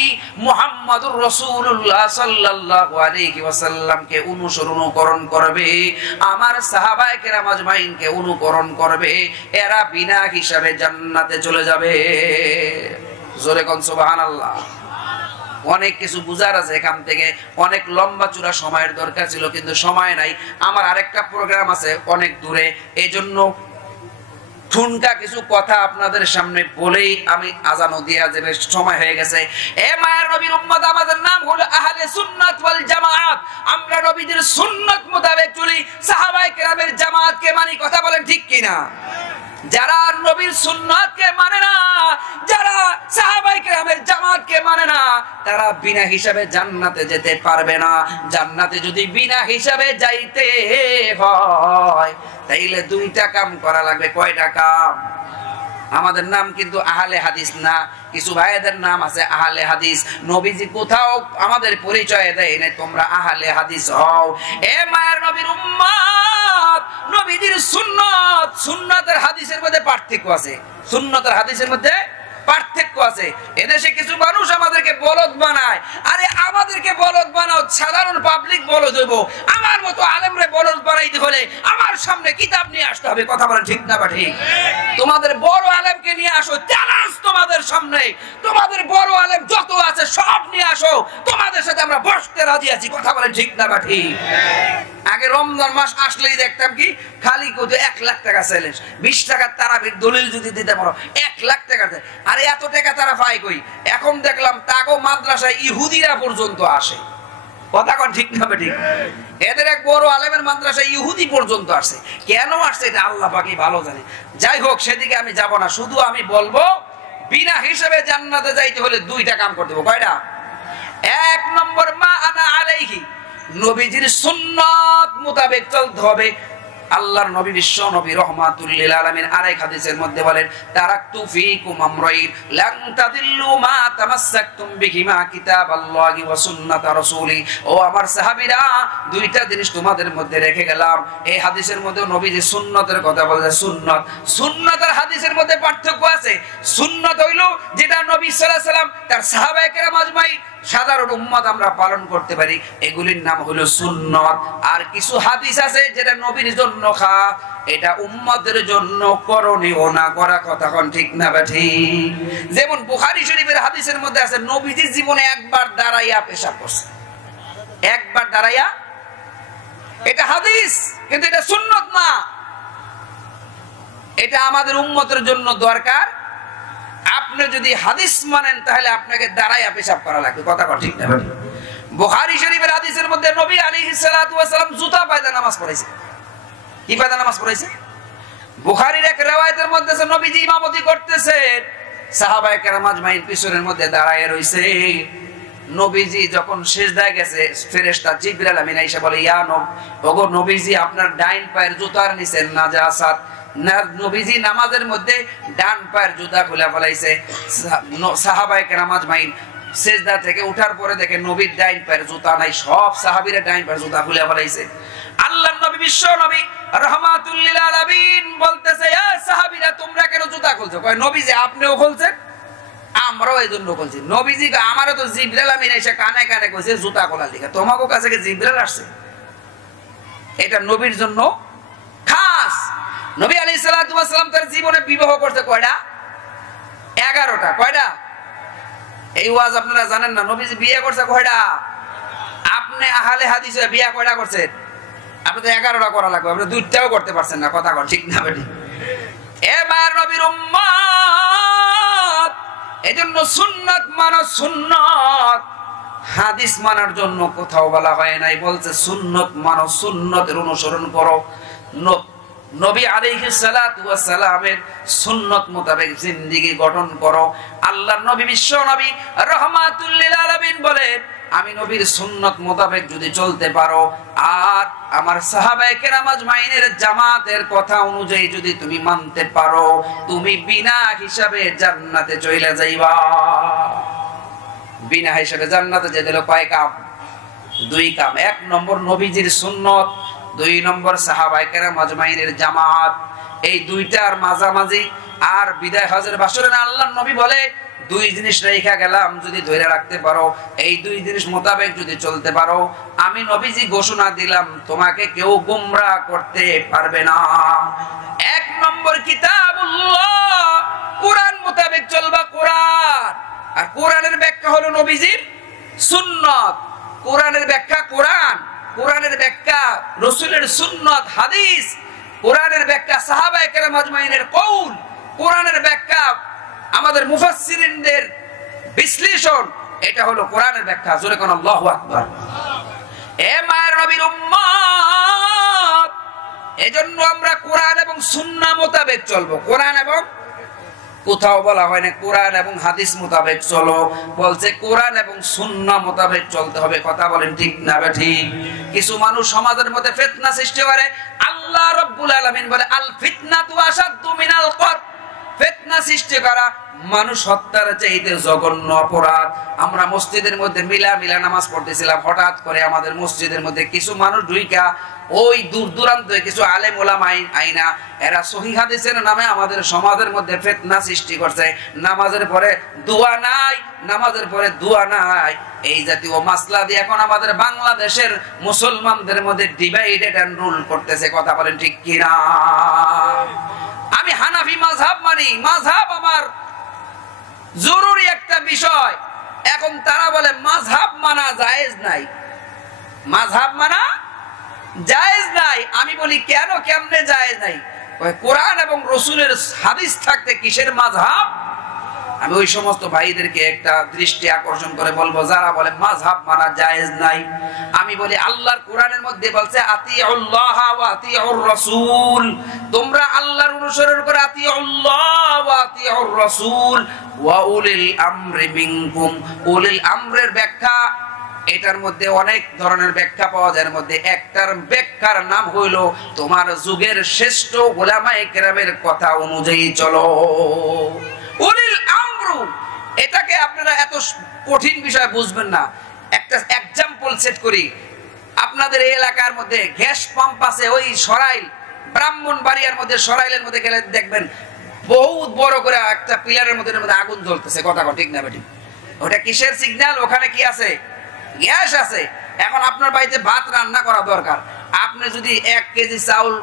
মুহাম্মদুর রাসূল রাসূলুল্লাহ সাল্লাল্লাহু আলাইহি ওয়াসাল্লামকে অনুসরণ করবে, আমার সাহাবায়ে কেরাম আজমাইনকে অনুকরণ করবে, এরা বিনা হিসাবে জান্নাতে চলে যাবে। জোরে কোন সুবহানাল্লাহ। অনেক কিছু বুঝার আছে এখান থেকে, অনেক লম্বা চূড়া সময়ের দরকার ছিল, কিন্তু সময় নাই। আমার আরেকটা প্রোগ্রাম আছে অনেক দূরে, এজন্য ঠুনকা কিছু কথা আপনাদের সামনে বলেই আমি আজানও দিয়া যাবে, সময় হয়ে গেছে। এ মায়ের নবীর উম্মত, আমাদের নাম হলো আহলে সুন্নাত ওয়াল জামাত। আমরা নবীদের সুন্নাত মোতাবেক চলি, সাহাবায়ে কেরামের জামাতকে মানি। কথা বলেন ঠিক কিনা? যারা নবীর সুন্নাতকে মানে না, যারা সাহাবায়ে কেরামের জামাতকে মানে না, তারা বিনা হিসাবে জান্নাতে যেতে পারবে না। জান্নাতে যদি বিনা হিসাবে যাইতে হয় তাইলে দুইটা কাম করা লাগবে। কয়টা কাম? আমাদের নাম কিন্তু আহলে হাদিস না, কিছু ভাইদের নাম আছে আহলে হাদিস। নবীজি কোথাও আমাদের পরিচয় দেয় না তোমরা আহলে হাদিস হও। এ মায়ের নবীর উম্মত, নবীজির সুন্নাত, সুন্নাতের হাদিসের মধ্যে পার্থক্য আছে। সুন্নাতের হাদিসের মধ্যে পার্থক্য আছে। এদেশে কিছু মানুষ আমাদেরকে বলদ বানায়। আরে আমাদেরকে বলদ বানাও, সাধারণ পাবলিক বলদ হইব। আমার মতো আলেমরে বলদ বানাইতে হলে আমার সামনে কিতাব নিয়ে আসতে হবে। কথা বলেন ঠিক না বা ঠিক? তোমাদের বড় আলেমকে নিয়ে আসো, চ্যালেঞ্জ তোমাদের সামনে। তোমাদের বড় আলেম যত আছে সব নিয়ে আসো, তোমাদের সাথে আমরা বসতে রাজি আছি। কথা বলেন ঠিক না বা ঠিক? আগে রমজান মাস আসলেই দেখতাম কি, খালি কত 1 লাখ টাকা চ্যালেঞ্জ। 20 টাকার তারাবির দলিল যদি দিতে পারো 1 লাখ টাকা দেয়। আরে এত টাকা তারা পায় কই? এখন দেখলাম তাগো মাদ্রাসায় ইহুদিরা পর্যন্ত আসে। কথা কোন ঠিক না বেঠিক? এদের এক বড় আলেমের মাদ্রাসায় ইহুদি পর্যন্ত আসে। কেন আসছে এটা আল্লাহ পাকই ভালো জানে। যাই হোক, সেদিকে আমি যাব না। শুধু আমি বলবো, বিনা হিসাবে জান্নাতে যাইতে হলে দুইটা কাম করতে হবে। কয়টা? 1 নম্বর, মা আনা আলাইহি, নবীজির সুন্নাত মোতাবেক চলতে হবে। আল্লাহর নবী বিশ্ব নবী রাহমাতুল লিল আলামিন আরেক হাদিসের মধ্যে বলেন, তারাকতু ফীকুম আমরাইন লান তাদিল্লু মা তামাসসাকতুম বিহিমা কিতাবাল্লাহি ওয়া সুন্নাত রাসূলি। ও আমার সাহাবীরা, দুইটা জিনিস তোমাদের মধ্যে রেখে গেলাম। এই হাদিসের মধ্যে নবীজি সুন্নাতের কথা বলেছে। সুন্নাত, সুন্নাতের হাদিসের মধ্যে পার্থক্য আছে। সুন্নাত হইলো যেটা নবী সাল্লাল্লাহু আলাইহি ওয়াসাল্লাম তার সাহাবায়ে কেরাম আজমাইন সাধারণ উম্মত আমরা পালন করতে পারি, এগুলির নাম হলো সুন্নাত। আর কিছু হাদিস আছে যেটা নবীর জন্য খাস, এটা উম্মতের জন্য করণীয় না করা। কথা কোন ঠিক না বেঠি? যেমন বুখারী শরীফের হাদিসের মধ্যে আছে, নবীজি জীবনে একবার দাঁড়াইয়া পেশাব করছে। একবার দাঁড়াইয়া, এটা হাদিস, কিন্তু এটা সুন্নাত না। এটা আমাদের উম্মতের জন্য দরকার। আপনি যদি হাদিস মানেন তাহলে আপনাকে দাঁড়াইয়া পেশাব করা লাগবে। কথা কথা ঠিক না? বুখারী শরীফের হাদিসের মধ্যে নবী আলাইহিস সালাতু ওয়াস সালাম জুতা পায়দা নামাজ পড়াইছে। কি পায়দা নামাজ পড়াইছে? বুখারীর এক riwayat-এর মধ্যে আছে, নবীজি ইমামতি করতেছেন, সাহাবায়ে কেরাম আজমাইন পিছনের মধ্যে দাঁড়ায় রইছে। নবীজি যখন সিজদায় গেছে, ফেরেশতা জিবরাইল আমিন আয়েশা বলে, ইয়া নবী, ওগো নবীজি, আপনার ডাইন পায়ের জুতার নিচে নাজাসাত। নবীজি নামাজের মধ্যে ডান পায়ের জুতা খুলে ফেলাইছে। সাহাবায়ে কেরাম আজমাইন সিজদা থেকে উঠার পরে দেখে নবীর ডাইন পায়ের জুতা নাই, সব সাহাবীরা ডাইন পায়ের জুতা খুলে ফেলাইছে। আল্লাহর নবী বিশ্ব নবী রাহমাতুল লিল আলামিন বলতেছে, এ সাহাবীরা, তোমরা কেন জুতা খুলছো? কয়, নবীজি আপনিও খুলছেন, আমরাও এইজন্য খুলছি। নবীজি, আমারও তো জিবরাইল আমিন এসে কানে কানে কইছে জুতা খোলার লিগা। তোমাদের কাছে কি জিবরাইল আসছে? এটা নবীর জন্য খাস। নবী আলাইহিস সালাতু ওয়াস সালাম তার জীবনে বিবাহ করতে কয়টা? 11টা। কয়টা? এই ওয়াজ আপনারা জানেন না, নবীজি বিয়ে করছে কয়টা? আপনি আহলে হাদিস বিয়ে কয়টা করছেন? আপনি তো 11টা করা লাগবে, আপনি 2টাও করতে পারছেন না। কথা কর ঠিক না বেটি? এ মায়ের নবীর উম্মত, এজন্য সুন্নাত মানো, সুন্নাত। হাদিস মানার জন্য কোথাও বলা হয় নাই, বলছে সুন্নাত মানো, সুন্নতের অনুসরণ করো। নবী আলাইহিস সালাতু ওয়াস সালামের সুন্নাত মোতাবেক জিন্দেগি গঠন করো। আল্লাহর নবী বিশ্ব নবী রাহমাতুল লিল আলামিন বলেন, আমি নবীর সুন্নাত মোতাবেক যদি চলতে পারো আর আমার সাহাবায়ে কেরাম আজমাইনের জামাতের কথা অনুযায়ী যদি তুমি মানতে পারো, তুমি বিনা হিসাবে জান্নাতে চলে যাইবা। বিনা হিসাবে জান্নাতে যেতে হলো কয় কাম? 2 কাম। 1 নম্বর নবীজির সুন্নাত, 2 নম্বর সাহাবায়ে কেরাম আজমাইনের জামাত। এই দুইটার মাঝামাঝি আর বিদায় হজের বাসরে আল্লাহর নবী বলে 2 জিনিস রেখা গেলাম, যদি ধরে রাখতে পারো, এই 2 জিনিস মোতাবেক যদি চলতে পারো, আমি নবীজি ঘোষণা দিলাম তোমাকে কেউ গোমরাহ করতে পারবে না। 1 নম্বর কিতাবুল্লাহ, কোরআন মোতাবেক চলবা। কোরআন আর কোরআনের ব্যাখ্যা হলো নবীজির সুন্নাত। কোরআনের ব্যাখ্যা কোরআন, কোরআনের ব্যাখ্যা রাসূলের সুন্নাত হাদিস, কোরআনের ব্যাখ্যা সাহাবায়ে কেরাম আজমাইনের কওল, কোরআনের ব্যাখ্যা আমাদের মুফাসসিরিনদের বিশ্লেষণ। এটা হলো কোরআনের ব্যাখ্যা। জোরে কোন আল্লাহু আকবার। এ মায়ের নবীর উম্মত, এজন্য আমরা কোরআন এবং সুন্নাহ মোতাবেক চলবো। কোরআন এবং, কোথাও বলা হয় না কোরআন এবং হাদিস মোতাবেক চলো, বলছে কোরআন এবং সুন্নাহ মোতাবেক চলতে হবে। কথা বলেন ঠিক না ঠিক? কিছু মানুষ সমাজের মধ্যে ফিতনা সৃষ্টি করে। আল্লাহ রাব্বুল আলামিন বলে আল ফিতনাতু আশাদ্দু মিনাল কতল। ফিতনা সৃষ্টি করা মানুষ হত্যার চাইতে জঘন্য অপরাধ। আমরা মসজিদের মধ্যে মিলা নামাজ পড়তেছিলাম, হঠাৎ করে আমাদের মসজিদের মধ্যে কিছু মানুষ ঢুইকা ওই দূর দূরান্ত কিছু আলেম ওলামা আইনা এরা সহিহ হাদিসের নামে আমাদের সমাজের মধ্যে ফিতনা সৃষ্টি করছে। নামাজের পরে দোয়া নাই, নামাজের পরে দোয়া নাই, এই জাতীয় মাসলা দিয়ে এখন আমাদের বাংলাদেশের মুসলমানদের মধ্যে ডিভাইডেড এন্ড রুল করতেছে। কথা বলেন ঠিক কিনা? আমি হানাফি মাযহাব মানি, মাযহাব আমার জরুরি একটা বিষয়। এখন তারা বলে মাযহাব মানা জায়েজ নাই, মাযহাব মানা জায়েজ নাই। আমি বলি কেন, কেমনে জায়েজ নাই? কোরআন এবং রাসূলের হাদিস থাকতে কিসের মাযহাব? আমি ওই সমস্ত ভাইদেরকে একটা দৃষ্টি আকর্ষণ করে বলবো যারা বলে মাযহাব মানা জায়েজ নাই। আমি বলি আল্লাহর কোরআনের মধ্যে বলছে আতিউল্লাহ ওয়া আতিউর রাসূল, তোমরা আল্লাহর অনুসরণ করে আতিউল্লাহ ওয়া আতিউর রাসূল ওয়া উলিল আমরি মিনকুম। উলিল আমরের ব্যাখ্যা, এটার মধ্যে অনেক ধরনের ব্যাখ্যা পাওয়া যায়। এর মধ্যে একটার ব্যাখ্যার নাম হইল তোমার যুগের শ্রেষ্ঠ উলামায়ে কেরামের কথা অনুযায়ী চলো। উলিল আমরু, এটাকে আপনারা এত কঠিন বিষয় বুঝবেন না। একটা এক্সাম্পল সেট করি। আপনাদের এই এলাকার মধ্যে গ্যাস পাম্প আছে, ওই সরাইল ব্রাহ্মণবাড়িয়ার মধ্যে, সরাইলের মধ্যে গেলে দেখবেন বহুত বড় করে একটা পিলারের মধ্যে আগুন জ্বলতেছে। কথা ঠিক না বেটি? ওটা কিসের সিগন্যাল? ওখানে কি আছে? গ্যাস আছে। এখন আপনার বাড়িতে ভাত রান্না করা দরকার। আপনি যদি 1 কেজি চাউল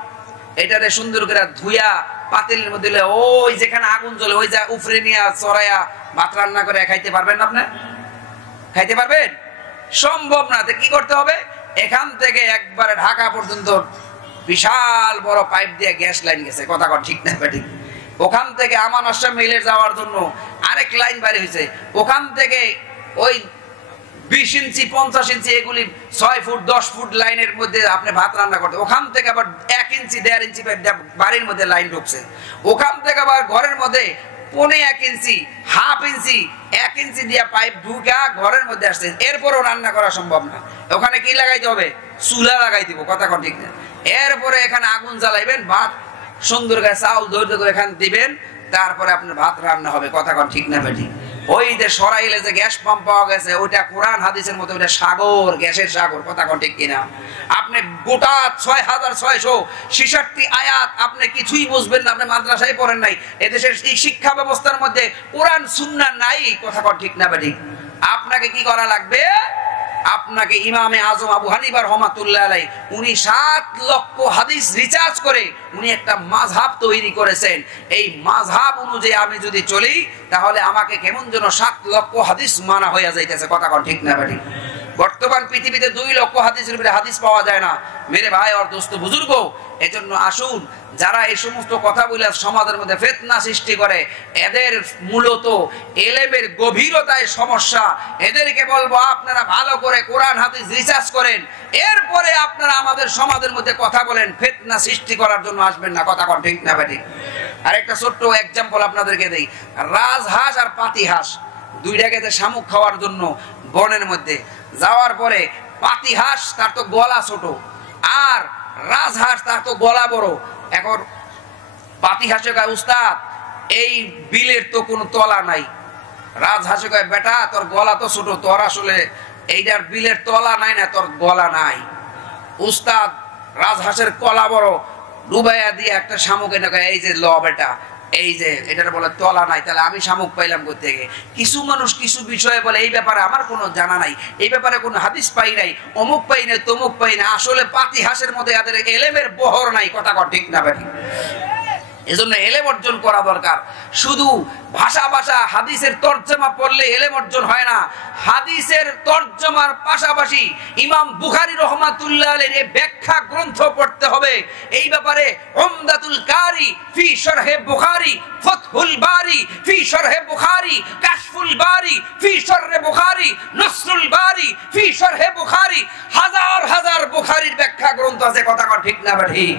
এটারে সুন্দর করে ধুইয়া পাতিলের মধ্যে দিলে ওই যেখানে আগুন জ্বলে ওই যা উফরে নিয়ে চড়াইয়া ভাত রান্না করে খাইতে পারবেন না? আপনি খাইতে পারবেন? সম্ভব না। কি করতে হবে? এখান থেকে একবারে ঢাকা পর্যন্ত বিশাল বড় পাইপ দিয়ে গ্যাস লাইন গেছে। কথা ঠিক না বেটি? ওখান থেকে আমান আশরাফ মিলে যাওয়ার জন্য আরেক লাইন বাইরে হয়েছে। ওখান থেকে ওই 20 ইঞ্চি 50 ইঞ্চি এগুলি 6 ফুট 10 ফুট লাইনের মধ্যে আপনি ভাত রান্না করতে। ওখান থেকে আবার 1 ইঞ্চি 1.5 ইঞ্চি বাড়ির মধ্যে লাইন ঢুকছে। ওখান থেকে আবার ঘরের মধ্যে 1.25 ইঞ্চি, হাফ ইঞ্চি, 1 ইঞ্চি দিয়ে পাইপ ঢুকা ঘরের মধ্যে আসছে। এরপরও রান্না করা সম্ভব না। ওখানে কি লাগাইতে হবে? চুলা লাগাই দিব। কথা ঠিক না? এরপরে এখানে আগুন জ্বালাইবেন, ভাত সুন্দর করে চাউল ধৈর্য করে এখানে দিবেন, তারপরে আপনার ভাত রান্না হবে। কথা ঠিক না বেটি? ওই যে সরাইলে যে গ্যাস পাম্প পাওয়া গেছে ওইটা কোরআন হাদিসের মধ্যে ওইটা সাগর, গ্যাসের সাগর। কথা ঠিক কিনা? আপনি গোটা 6666 আয়াত আপনি কিছুই বুঝবেন না, আপনি মাদ্রাসায় পড়েন নাই। এদেশের এই শিক্ষা ব্যবস্থার মধ্যে কোরআন সুন্নাহ নাই। কথা ঠিক না বেটি? আপনাকে কি করা লাগবে? আপনাকে ইমামে আজম আবু হানিফা রহমাতুল্লাহ আলাইহি উনি 7 লক্ষ হাদিস রিসার্চ করে উনি একটা মাযহাব তৈরি করেছেন। এই মাযহাব অনুযায়ী আমি যদি চলি তাহলে আমাকে কেমন যেন 7 লক্ষ হাদিস মানা হয়ে যাইতেছে। কথা কোন ঠিক না বেঠিক? বর্তমান পৃথিবীতে 2 লক্ষ হাদিসের উপরে হাদিস পাওয়া যায় না মেরে ভাই আর দোস্ত বুজুর্গ। এজন্য আসুন, যারা এই সমস্ত কথা বলে সমাজের মধ্যে ফিতনা সৃষ্টি করে, এদের মূলত ইলমের গভীরতায় সমস্যা। এদেরকে বলবো আপনারা ভালো করে কোরআন হাদিস রিসার্চ করেন, এরপরে আপনারা আমাদের সমাজের মধ্যে কথা বলেন। ফিতনা সৃষ্টি করার জন্য আসবেন না। কথা কোন ঠিক না বেঠিক? আরেকটা ছোট্ট एग्जांपल আপনাদেরকে দেই। রাজহাঁস আর পাতিহাঁস দুইটাকে শামুক খাওয়ার জন্য বনের মধ্যে যাওয়ার পরে পাতিহাঁস তার তো গলা ছোট আর রাজহাঁস তার তো গলা বড়। এখন পাতিহাঁসে কয় উস্তাদ এই বিলের তো কোনো তলা নাই। রাজহাঁসে কয় বেটা তোর গলা তো ছোট, তোর আসলে এইটার বিলের তলা নাই না, তোর গলা নাই। উস্তাদ রাজহাঁসের গলা বড়, ডুবাইয়া দিয়ে একটা শামুক এনে কয় এই যে ল বেটা, এই যে এটার বলে তলা নাই, তাহলে আমি শামুক পাইলাম কোথা থেকে? কিছু মানুষ কিছু বিষয়ে বলে এই ব্যাপারে আমার কোনো জানা নাই, এই ব্যাপারে কোনো হাদিস পাই নাই, অমুক পাই নাই, তমুক পাই না। আসলে পাতিহাঁসের মধ্যে এদের এলেমের বহর নাই। কথা কর ঠিক না বেঠিক? এজন্য এলেম অর্জন করা দরকার। শুধু ভাষা ভাষা হাদিসের তরজমা পড়লে এলেম অর্জন হয় না। হাদিসের তরজমার পাশাপাশি ইমাম বুখারী রাহমাতুল্লাহ আলাইহির এই ব্যাখ্যা গ্রন্থ পড়তে হবে। এই ব্যাপারে উমদাতুল কারি ফি শরহে বুখারী, ফাতহুল বারি ফি শরহে বুখারী, কাশফুল বারি ফি শরহে বুখারী, নসরুল বারি ফি শরহে বুখারী, হাজার হাজার বুখারীর ব্যাখ্যা গ্রন্থ আছে। কথা কর ঠিক না বেঠিক?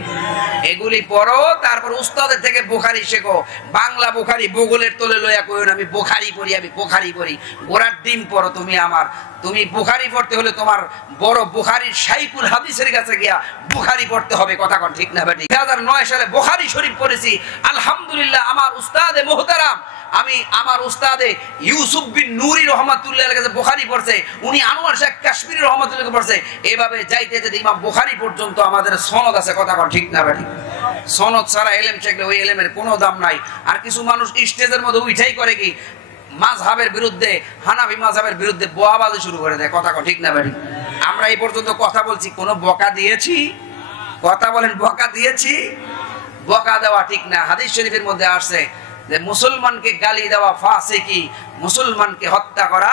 এগুলি পড়ো, তারপর উস্তাদের থেকে বুখারী শেখো। বাংলা বুখারী বগলের তলে লইয়া কইও না আমি বুখারী পড়ি, আমি বুখারী পড়ি। গোড়ার ডিম পড়ো তুমি আমার। তুমি বুখারী পড়তে হলে তোমার বড় বুখারীর শাইখুল হাদিসের কাছে গিয়া বুখারী পড়তে হবে। কথা কোন ঠিক না বেঠিক? 2009 সালে বুখারী শরীফ পড়েছি আলহামদুলিল্লাহ। আমার উস্তাদে মুহতারাম, আমি আমার উস্তাদে ইউসুফ বিন নুরি রহমাতুল্লাহ আলাইহির কাছে বুখারী পড়ছে, উনি আনোয়ার শাহ কাশ্মীরি রহমাতুল্লাহ পড়ছে। এভাবে যাইতে যেতে ইমাম বুখারী পর্যন্ত আমাদের সনদ আছে। কথা কোন ঠিক না বেঠিক? সনদ ছাড়া ইলম শিখলে ওই ইলমের কোনো দাম নাই। আর কিছু মানুষ স্টেজের মধ্যে উঠাই করে কি মাযহাবের বিরুদ্ধে, হানাফি মাযহাবের বিরুদ্ধে বয়াবাজি শুরু করে দেয়। কথা ঠিক না বেঠিক? আমরা এই পর্যন্ত কথা বলছি, কোনো বকা দিয়েছি? কথা বলেন, বকা দিয়েছি? বকা দেওয়া ঠিক না। হাদিস শরীফের মধ্যে আসছে যে মুসলমানকে গালি দেওয়া ফাসিকি, মুসলমানকে হত্যা করা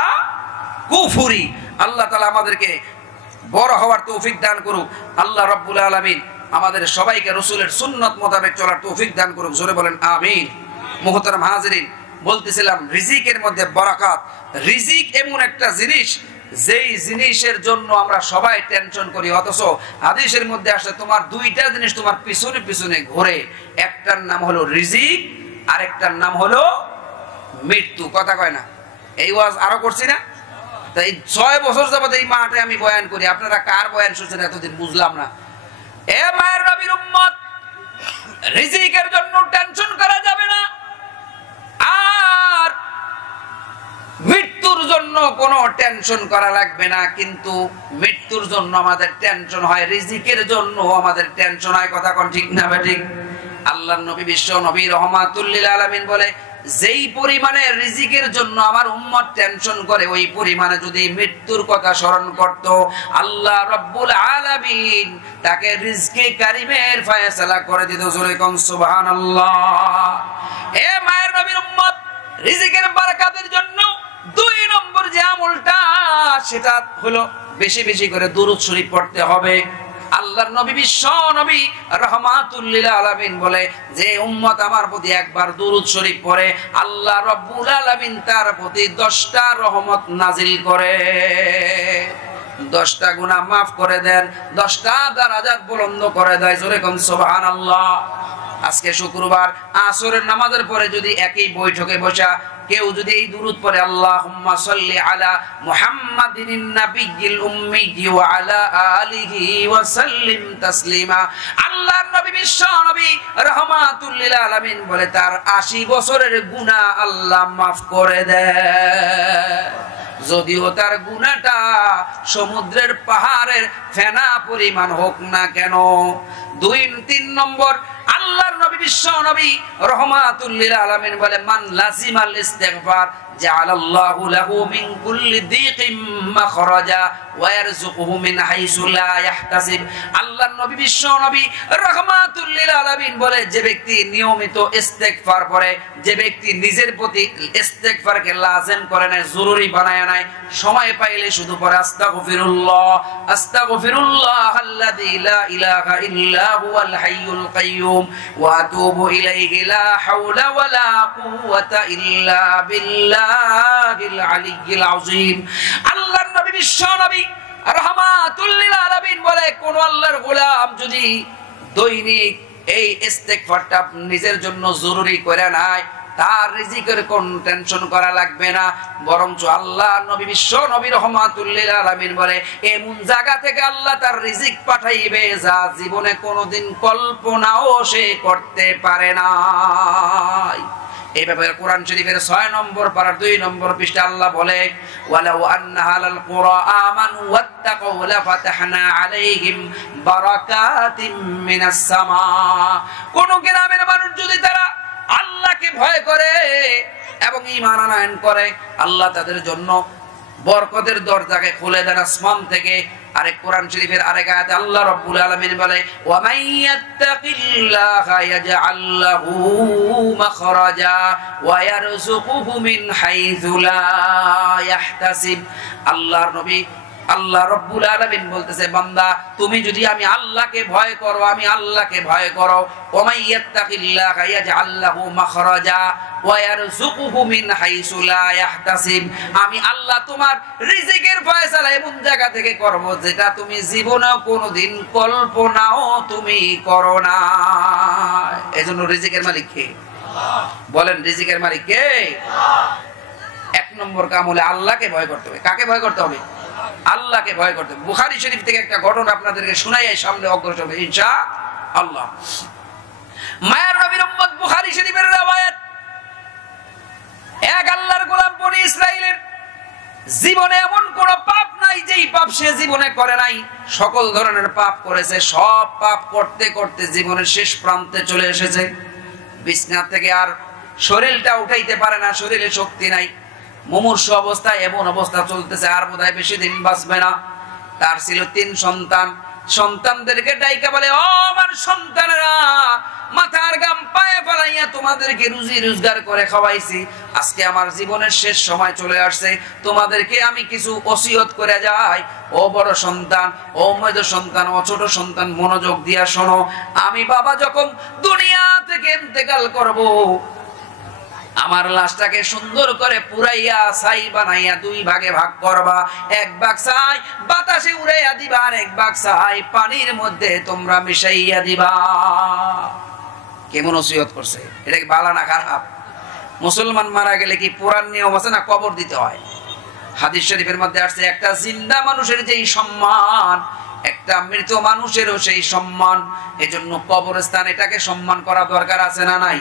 কুফরি। আল্লাহ তাআলা আমাদেরকে বড় হওয়ার তৌফিক দান করুক। আল্লাহ রাব্বুল আলামিন আমাদের সবাইকে রাসূলের সুন্নাত মোতাবেক চলার তৌফিক দান করুক। জোরে বলেন আমিন। মুহতারাম হাজিরিন, বলতেছিলাম রিজিকের মধ্যে বরাকাত। রিজিক এমন একটা জিনিস যেই জিনিসের জন্য আমরা সবাই টেনশন করি, অথচ হাদিসের মধ্যে আসে তোমার দুইটা জিনিস তোমার পিছনে পিছনে ঘোরে। একটার নাম হলো রিজিক, আরেকটার নাম হলো মৃত্যু। কথা কয় না? এই ওয়াজ আরো করছি না? তাই 6 বছর যাবত এই মাঠে আমি বয়ান করি। আপনারা কার বয়ান শুনছেন এতদিন বুঝলাম না। এ মায়ের নবীর উম্মত, রিজিকের জন্য টেনশন করা যাবে না, আর মৃত্যুর জন্য কোনো টেনশন করা লাগবে না। কিন্তু মৃত্যুর জন্য আমাদের টেনশন হয়, রিজিকের জন্য আমাদের টেনশন হয়। কথা কোন ঠিক না বেঠিক? আল্লাহর নবী বিশ্ব নবী রাহমাতুল লিল আলামিন বলে, যেই পরিমাণে রিজিকের জন্য আমার উম্মত টেনশন করে, ওই পরিমাণে যদি মৃত্যুর কথা স্মরণ করত, আল্লাহ রাব্বুল আলামিন তাকে রিজকে কারিমের ফয়সালা করে দিত। জোরে কোন সুবহানাল্লাহ। এ মায়ের নবীর উম্মত, রিজিকের বারাকাতের জন্য 2 নম্বর যে আমলটা, সেটা হলো বেশি বেশি করে দুরূদ শরীফ পড়তে হবে। আল্লাহর নবী বিশ্ব নবী রাহমাতুল লিল আলামিন বলে, যে উম্মত আমার প্রতি একবার দুরূদ শরীফ পড়ে, আল্লাহ রাব্বুল আলামিন তার প্রতি 10টা রহমত নাজিল করে, 10টা গুনাহ maaf করে দেন, 10টা দারাজাত বুলন্দ করে দেয়। জোরে কোন সুবহানাল্লাহ। আজকে শুক্রবার আসরের নামাজের পরে যদি একই বৈঠকে বসা কেউ যদি এই দুরূদ পড়ে, আল্লাহুম্মা সাল্লি আলা মুহাম্মাদিন নাবিয়্যিল উম্মি ওয়া আলা আলিহি ওয়া সাল্লিম তাসলিমা, আল্লাহর নবী বিশ্ব নবী রাহমাতুল লিল আলামিন বলে তার 80 বছরের গুনাহ আল্লাহ maaf করে দেয়, যদিও তার গুনাহটা সমুদ্রের পাহাড়ের ফেনা পরিমাণ হোক না কেন। 2-3 নম্বর, আল্লাহর নবী বিশ্ব নবী রাহমাতুল লিল আলামিন বলে, মান লাজিমাল ইস্তিগফার, জাআলাল্লাহু লাহু মিন কুল্লি দিকিম মাখরাজা ওয়া ইয়ারযুকুহু মিন হাইসু লা ইয়াহতাসিব। আল্লাহর নবী বিশ্ব নবী রাহমাতুল লিল আলামিন বলে, যে ব্যক্তি নিয়মিত ইস্তেগফার করে, যে ব্যক্তি নিজের প্রতি ইস্তেগফারকে লাজিম করে নেয়, জরুরি বানায় নেয়, সময় পাইলে শুধু পড়ে আস্তাগফিরুল্লাহ আস্তাগফিরুল্লাহ আল্লাযী লা ইলাহা ইল্লা হুয়াল হাইয়ুল কাইয়্যুম ওয়া আতুবু ইলাইহি লা হাওলা ওয়া লা কুওয়াতা ইল্লা বিল্লাহিল আলিয়্যিল আযীম। আল্লাহর নবী বিশ্ব নবী রাহমাতুল লিল আলামিন বলে, কোন আল্লাহর গোলাম যদি দৈনিক এই ইস্তেগফারটা নিজের জন্য জরুরি করে নেয়, তার রিজিকের কোন টেনশন করা লাগবে না, বরঞ্চ আল্লাহ নবী বিশ্ব নবী রাহমাতুল লিল আলামিন বলে, এমন জায়গা থেকে আল্লাহ তার রিজিক পাঠাইবে যা জীবনে কোনোদিন কল্পনাও সে করতে পারে না। এই ব্যাপারে কোরআন শরীফের 6 নম্বর পারার 2 নম্বর পৃষ্ঠা আল্লাহ বলে, ওয়ালাউ আন্না আলাল কুরা আমানু ওয়াত্তাকাউ লাফাতাহনা আলাইহিম বারাকাতিম মিনাস সামা। কোন গ্রামের মানুষ যদি তারা আল্লাহকে ভয় করে এবং ঈমান আনয়ন করে, আল্লাহ তাদের জন্য বরকতের দরজাকে খুলে দেন আসমান থেকে। আরেক কোরআন শরীফের আরেক আয়াতে আল্লাহ রাব্বুল আলামিন বলে, ওয়া মাইয়াত্তাকিল্লাহা ইয়াজআল লাহু মাখরাজা ওয়া ইয়ারযুকুহু মিন হাইসু লা ইয়াহতাসিব। আল্লাহর নবী আল্লাহ রাব্বুল আলামিন বলতেছে, বান্দা তুমি যদি আমি আল্লাহকে ভয় করো, আমি আল্লাহকে ভয় করো, ওয়া মাইয়াত্তাকিল্লাহা ইয়াজআল লাহু মাখরাজা ওয়া ইয়ারযুকুহু মিন হাইসু লা ইয়াহতাসিব। আমি আল্লাহ তোমার রিজিকের ফয়সালা এমন জায়গা থেকে করব যেটা তুমি জীবনে কোনোদিন কল্পনাও তুমি করো না। এজন্য রিজিকের মালিক কে? আল্লাহ। বলেন রিজিকের মালিক কে? আল্লাহ। 1 নম্বর কাম হলো আল্লাহকে ভয় করতে হবে। কাকে ভয় করতে হবে? আল্লাহকে ভয় করতে হবে। বুখারী শরীফ থেকে একটা ঘটনা আপনাদেরকে শোনাই, সামনে অগ্রসর হবে ইনশাআল্লাহ। মায়ার নবীর উম্মত, বুখারী শরীফের রওয়ায়াত, এক আল্লাহর গোলাম বনি ইসরাইলের জীবনে এমন কোন পাপ নাই যেই পাপ সে জীবনে করে নাই। সকল ধরনের পাপ করেছে, সব পাপ করতে করতে জীবনের শেষ প্রান্তে চলে এসেছে। বিছনা থেকে আর শরীরটা উঠাইতে পারে না, শরীরে শক্তি নাই, মুমূর্ষ অবস্থায় এমন অবস্থা চলতেছে, আর বোধহয় বেশি দিন বাঁচবে না। তার ছিল 3 সন্তান। সন্তানদেরকে ডাইকা বলে, ও আমার সন্তানেরা, মাথার গাম পায়ে ফেলাইয়া তোমাদেরকে রুজি রোজগার করে খাওয়াইছি, আজকে আমার জীবনের শেষ সময় চলে আসছে, তোমাদেরকে আমি কিছু ওসিয়ত করে যাই। ও বড় সন্তান, ও মধ্য সন্তান, ও ছোট সন্তান, মনোযোগ দিয়া শোনো। আমি বাবা যখন দুনিয়া থেকে ইন্তেকাল করব, আমার লাশটাকে সুন্দর করে পুরাইয়া ছাই বানাইয়া 2 ভাগে ভাগ করবা। 1 ভাগ ছাই বাতাসে উড়াইয়া দিবা, আর 1 ভাগ ছাই পানির মধ্যে তোমরা মিশাইয়া দিবা। কেমন ওসিয়ত করছে! এটা কি ভালো না খারাপ? মুসলমান মারা গেলে কি পুরান নিয়ম আছে না কবর দিতে হয়? হাদিস শরীফের মধ্যে আসছে, একটা জিন্দা মানুষের যেই সম্মান, একটা মৃত মানুষেরও সেই সম্মান। এজন্য কবরস্থান এটাকে সম্মান করা দরকার আছে না নাই?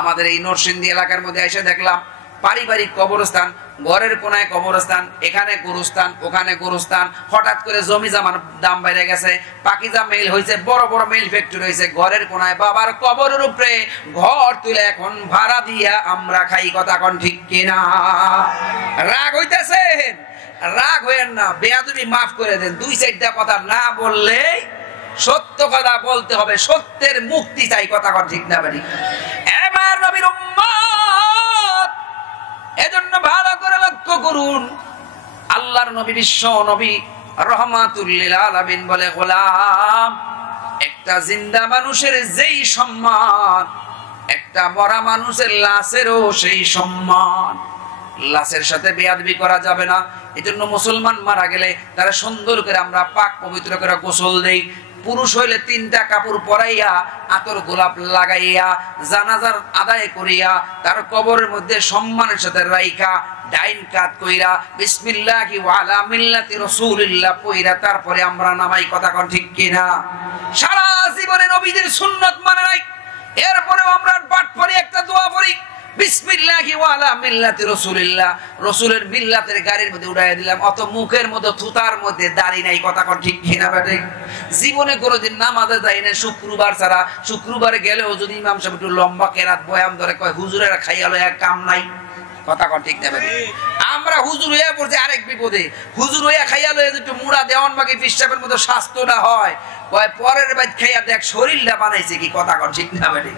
আমাদের এই নরসিংদী এলাকার মধ্যে এসে দেখলাম পারিবারিক কবরস্থান, ঘরের কোনায় কবরস্থান, এখানে গুরুস্থান, ওখানে গুরুস্থান। হঠাৎ করে জমি জামার দাম বেড়ে গেছে, পাকিজা মেল হয়েছে, বড় বড় মেল ফ্যাক্টরি হয়েছে, ঘরের কোনায় বাবার কবরের উপরে ঘর তুলে এখন ভাড়া দিয়া আমরা খাই। কথা কোন ঠিক কিনা? রাগ হইতেছে? রাগ হইেন না, বেয়াদবি মাফ করে দেন। 2-4টা কথা না বললে সত্য কথা বলতে হবে, সত্যের মুক্তি চাই। কথা কোন ঠিক না? বাড়ি আমার নবীর উম্মত, এজন্য ভালো করে লক্ষ্য করুন। আল্লাহর নবী বিশ্ব নবী রাহমাতুল লিল আলামিন বলে, গোলাম, একটা জিন্দা মানুষের যেই সম্মান, একটা মরা মানুষের লাশেরও সেই সম্মান। লাশের সাথে বেয়াদবি করা যাবে না। এজন্য মুসলমান মারা গেলে তারা সুন্দর করে আমরা পাক পবিত্র করে গোসল দেই। পুরুষ হইলে 3টা কাপড় পরাইয়া, আতর গোলাপ লাগাইয়া, জানাজার আদায় করিয়া, তার কবরের মধ্যে সম্মানের সাথে রাইখা, ডাইন কাত কইরা বিসমিল্লাহি ওয়া আলা মিল্লাতি রাসূলিল্লাহ কইরা তারপরে আমরা নামাই। কথা কোন ঠিক কিনা? সারা জীবনে নবীদের সুন্নাত মানে নাই, এরপরেও আমরা পাঠ পড়ি, একটা দোয়া পড়ি, বিসমিল্লাহি ওয়া আলা মিল্লাতি রাসূলিল্লাহ। রাসূলের মিল্লাতের গাড়ির মধ্যে উড়াইয়া দিলাম, অত মুখের মধ্যে থুতার মধ্যে দাড়ি নাই। কথা কোন ঠিক কিনা? বেঠিক। জীবনে কোনোদিন নামাজে যাই না শুক্রবার ছাড়া। শুক্রবারে গেলেও যদি ইমাম সাহেব একটু লম্বা কেরাত বয়ান ধরে কয়, হুজুরেরা খাইয়ালো এক কাম নাই। কথা কোন ঠিক না বেঠিক? আমরা হুজুর হইয়া পড়ছি আরেক বিপদে। হুজুর হইয়া খাইয়া লইয়া একটু মুড়া দেওয়ান বাকি পিসাবের মতো স্বাস্থ্যটা হয়, কয় পরের বাইত খাইয়া দেখ শরীরটা বানাইছে কি, কথা কোন ঠিক না বেঠিক?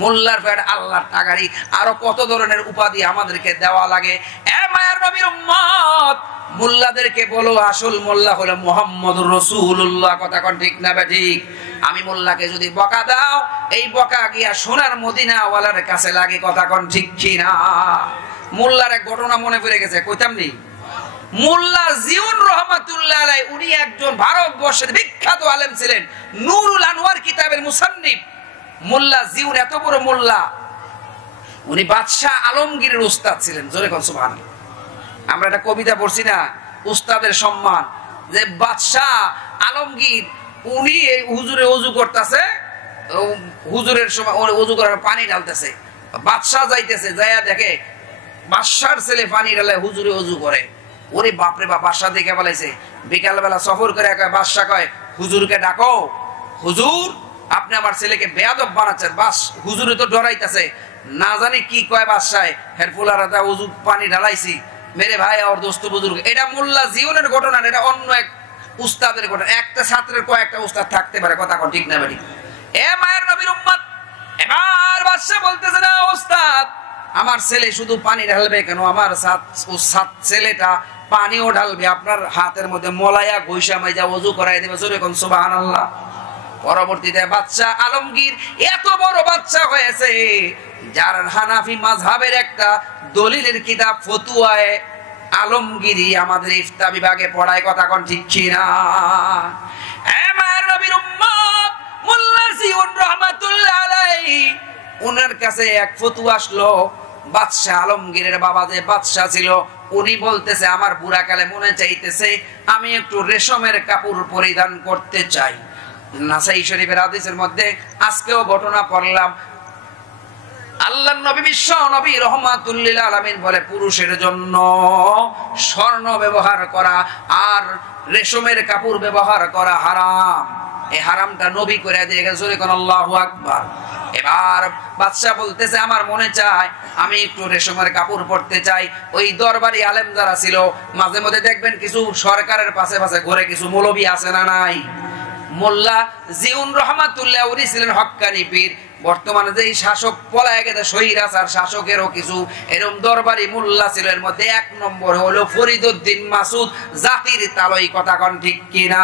মোল্লার পেট আল্লাহর টাকারি, আরো কত ধরনের উপাধি আমাদেরকে দেওয়া লাগে। এ মায়ের নবীর উম্মত, মোল্লাদেরকে বলো আসল মোল্লা হলো মুহাম্মদুর রাসূলুল্লাহ, কথা কোন ঠিক না বেঠিক? আমি মোল্লাকে যদি বকা দাও, এই বকা গিয়া সোনার মদিনা ওয়ালার কাছে লাগে, কথা কোন ঠিক কি না? মোল্লার এক ঘটনা মনে পড়ে গেছে, কইতাম নি? মোল্লা জিউন রহমাতুল্লাহ আলাইহি, উনি একজন ভারতবর্ষের বিখ্যাত আলেম ছিলেন, নুরুল আনওয়ার কিতাবের মুসান্নিফ। মোল্লা জিউন এত বড় মোল্লা, উনি বাদশাহ আলমগীরের উস্তাদ ছিলেন। জোরে কোন সুবহানাল্লাহ। আমরা একটা কবিতা পড়ছি না, উস্তাদের সম্মান, যে বাদশাহ আলমগীর উনি এই হুজুরে ওযু করতেছে, হুজুরের সময় ওযু করার পানি ঢালতেছে, বাদশাহ যাইতেছে, যাইয়া দেখে বাদশার ছেলে পানি ঢালে হুজুরে ওযু করে। ওরে বাপরে বাপ, বাদশাহ দেখে বলেছে, বিকাল বেলা সফর করে বাদশাহ কয় হুজুরকে ডাকো, হুজুর আপনি আমার ছেলেকে বেয়াদব বানাচ্ছেন। বাস হুজুরে তো ডরাইতেছে, না জানি কি কয় বাদশাহ, হেরফুলারা ওযু পানি ঢালাইছি, মেরে ভাই আর দোস্ত বুজুর্গ। এটা মোল্লা জীবনের ঘটনা, এটা অন্য এক উস্তাদের ঘটনা। একটা ছাত্রের কয়েকটা উস্তাদ থাকতে পারে, কথা কোন ঠিক না বেঠিক? এ মায়ের নবীর উম্মত, এবার বাদশা বলতেছে না ওস্তাদ, আমার ছেলে শুধু পানি ঢালবে কেন, আমার ছেলেটা পানিও ঢালবে, আপনার হাতের মধ্যে মলায়া ঘষা মাইজা ওযু করাই দেবে। জোরে কোন সুবহানাল্লাহ। পরবর্তীতে বাদশা আলমগীর এত বড় বাদশা হয়েছে, যার হানাফি মাযহাবের একটা দলিলের কিতাব ফতুয়ায়ে আলমগীরি আমাদের ইফতা বিভাগে পড়ায়, কথা কোন ঠিক কি না? এ মায়ের নবীর উম্মত, মোল্লা জিউন রহমাতুল্লাহ আলাইহি, উনার কাছে এক ফতুয়া আসলো। বাদশা আলমগীরের বাবা যে বাদশা ছিল, উনি বলতেছে আমার বুড়াকালে মনে চাইতেছে আমি একটু রেশমের কাপড় পরিধান করতে চাই। নাসাই শরীফের হাদিসের মধ্যে আজকেও ঘটনা পড়লাম, আল্লাহর নবী বিশ্ব নবী রাহমাতুল লিল আলামিন বলে পুরুষের জন্য স্বর্ণ ব্যবহার করা আর রেশমের কাপড় ব্যবহার করা হারাম। এই হারামটা নবী করে দিয়ে গেছে। জোরে কোন আল্লাহু আকবার। এবার বাদশা বলতেছে আমার মনে চায় আমি একটু রেশমের কাপড় পরতে চাই। ওই দরবারি আলেম যারা ছিল, মাঝে মধ্যে দেখবেন কিছু সরকারের পাশে পাশে ঘরে কিছু মৌলবী আছে না নাই? মোল্লা জিউন রহমাতুল্লাহ উনি ছিলেন হক্কানি পীর। বর্তমানে যে শাসক পলায় গেছে স্বৈরাচার শাসকেরও কিছু এরকম দরবারি মোল্লা ছিল। এর মধ্যে এক নম্বর হলো ফরিদউদ্দিন মাসুদ, জাতির তালই, কথা কোন ঠিক কিনা?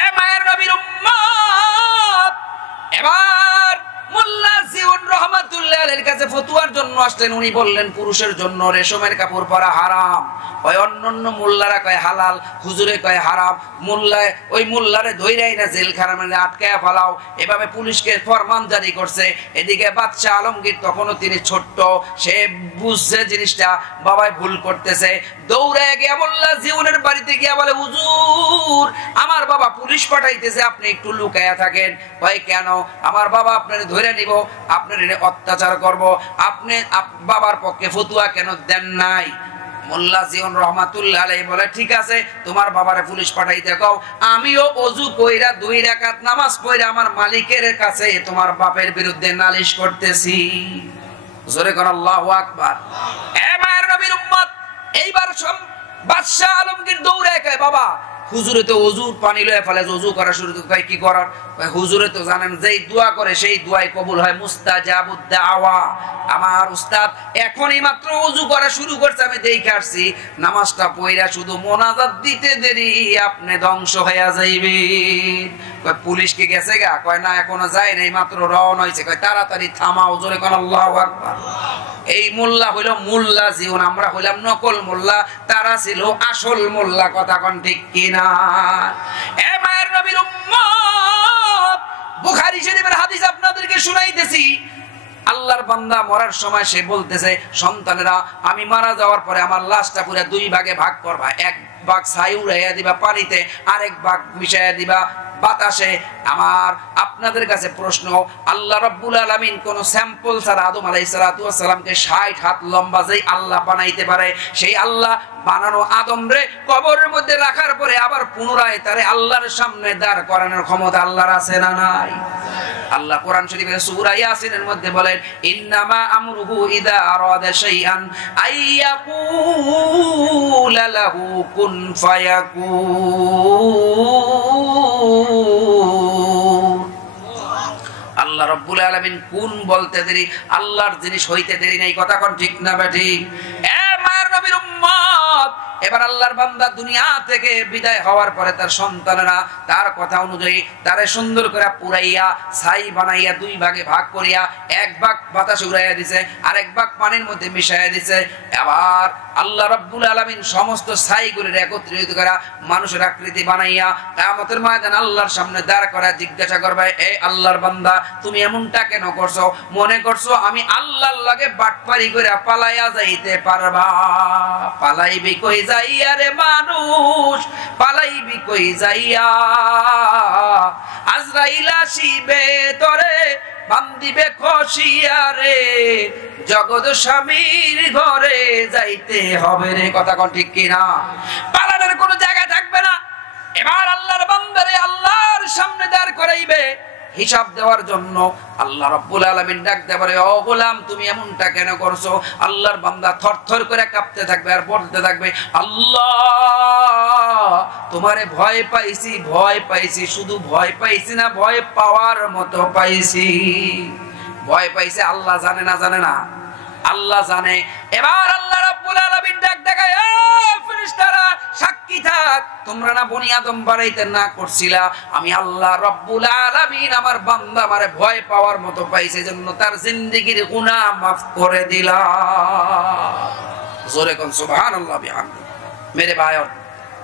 এ মায়ের নবীর উম্মত, এবার মোল্লা জিউন রহমাতুল্লাহ আলাইহির কাছে ফতোয়ার জন্য আসলেন। উনি বললেন পুরুষের জন্য রেশমের কাপড় পরা হারাম। ওই অন্যান্য মোল্লারা কয় হালাল, হুজুরে কয় হারাম। মোল্লায় ওই মোল্লারে ধইরাই না জেলখানার মধ্যে আটকায়া ফেলাও, এভাবে পুলিশকে ফরমান জারি করছে। এদিকে বাদশা আলমগীর তখনও তিনি ছোট্ট, সে বুঝছে জিনিসটা বাবাই ভুল করতেছে। দৌড়ে গিয়া মোল্লা জিউনের বাড়িতে গিয়া বলে হুজুর আমার বাবা পুলিশ পাঠাইতেছে, আপনি একটু লুকায়া থাকেন। ভাই কেন? আমার বাবা আপনার ধরে নিব, আপনার অত্যাচার করব, আপনি বাবার পক্ষে ফতোয়া কেন দেন নাই? মোল্লা জিউন রহমাতুল্লাহ আলাইহি বলে ঠিক আছে তোমার বাবারে পুলিশ পাঠাইতে কও, আমিও ওযু কইরা 2 রাকাত নামাজ পড়ে আমার মালিকের কাছে তোমার বাপের বিরুদ্ধে নালিশ করতেছি। জোরে কোন আল্লাহু আকবার। এ মায়ের নবীর উম্মত, এইবার সব বাদশা আলমগীর দৌড়ে কয় বাবা হুজুরে তো ওযুর পানি লয়ে ফেলে, ওযু করা শুরু করে কি করার? হুজুরে তো জানেন যেই দোয়া করে সেই দোয়াই কবুল হয়, মুস্তাজাবুদ দাওয়া। আমার উস্তাদ এখনই মাত্র ওযু করা শুরু করছে, আমি দেখে আসছি নামাজটা পড়া শুধু মোনাজাত দিতে দেরি আপনি ধ্বংস হয়ে যাইবেন। কয় পুলিশ কি গেছে গা? কয় না এখনো যায় নাই, মাত্র রওনা হইছে। কয় তাড়াতাড়ি থামাও। জোরে কোন আল্লাহু আকবার। এই মোল্লা হইল মোল্লা জিউন, আমরা হইলাম নকল মোল্লা, তারা ছিল আসল মোল্লা, কথা কোন ঠিক কিনা? এ মায়ের নবীর উম্মত, বুখারী শরীফের হাদিস আপনাদেরকে শুনাইতেছি। আল্লাহর বান্দা মরার সময় সে বলতেছে সন্তানেরা আমি মারা যাওয়ার পরে আমার লাশটা পুরো 2 ভাগে ভাগ করবা, 1 ভাগ ছাই উড়াইয়া দিবা পানিতে, আরেক ভাগ মিশাইয়া দিবা বাতাসে। আমার আপনাদের কাছে প্রশ্ন, আল্লাহ রাব্বুল আলামিন কোন স্যাম্পল ছাড়া আদম আলাইহিস সালাতু ওয়াস সালামকে 60 হাত লম্বা যেই আল্লাহ বানাইতে পারে, সেই আল্লাহ বানানো আদম রে কবরের মধ্যে রাখার পরে আবার পুনরায় তারে আল্লাহর সামনে দাঁড় করানোর ক্ষমতা আল্লাহর আছে না নাই? আল্লাহ কোরআন শরীফের সূরা ইয়াসিনের মধ্যে বলেন ইন্নামা আমরুহু ইযা আরাদা শাইআন আইয়াকুলা লাহু কুন ফায়াকুন। আল্লাহ রাব্বুল আলামিন কোন বলতে দেরি, আল্লাহর জিনিস হইতে দেরি নাই। কথা কোন ঠিক না বেঠিক? এ মায়ের নবীর উম্মত, এবার আল্লাহর বান্দা দুনিয়া থেকে বিদায় হওয়ার পরে তার সন্তানেরা তার কথা অনুযায়ী তারে সুন্দর করে পুরাইয়া ছাই বানাইয়া দুই ভাগে ভাগ করিয়া এক ভাগ বাতাস উড়াইয়া দিছে, আরেক ভাগ পানির মধ্যে মিশাইয়া দিছে। আবার আল্লাহ রাব্বুল আলামিন সমস্ত ছাইগুলো একত্রিত করা মানুষের আকৃতি বানাইয়া কিয়ামতের ময়দানে আল্লাহর সামনে দাঁড় করা জিজ্ঞাসা করবে, এই আল্লাহর বান্দা তুমি এমনটা কেন করছো? মনে করছো আমি আল্লাহর লাগে বাটপারি করে পালাইয়া যাইতে পারবা? পালাইবি কই যাইয়া রে মানুষ, পালাইবি কই যাইয়া? আজরাইল আসিবে তরে বান্দিবে খসিয়া রে, জগৎ স্বামীর ঘরে যাইতে হবে রে। কথা কোন ঠিক কিনা? পালানোর কোনো জায়গা থাকবে না। এবার আল্লাহর বান্দারে আল্লাহর সামনে দাঁড় করাইবে হিসাব দেওয়ার জন্য। আল্লাহ রাব্বুল আলামিন ডাক দেবে, ও গোলাম তুমি এমনটা কেন করছো? আল্লাহর বান্দা থরথর করে কাঁপতে থাকবে আর বলতে থাকবে, আল্লাহ তোমারে ভয় পাইছি, ভয় পাইছি, শুধু ভয় পাইছি না, ভয় পাওয়ার মতো পাইছি। ভয় পাইছে আল্লাহ জানে না? জানে না? আল্লাহ জানে। এবার আল্লাহ রাব্বুল আলামিন ডাক দেখায়, ও ফেরেশতারা সাক্ষী থাক, তোমরা না বনি আদম বানাইতে না করছিলা? আমি আল্লাহ রাব্বুল আলামিন আমার বান্দা আমারে ভয় পাওয়ার মতো পাইছে, জন্য তার জিন্দেগীর গুনাহ মাফ করে দিলাম। জোরে কোন সুবহানাল্লাহ বিহামদি। মেরে ভাই,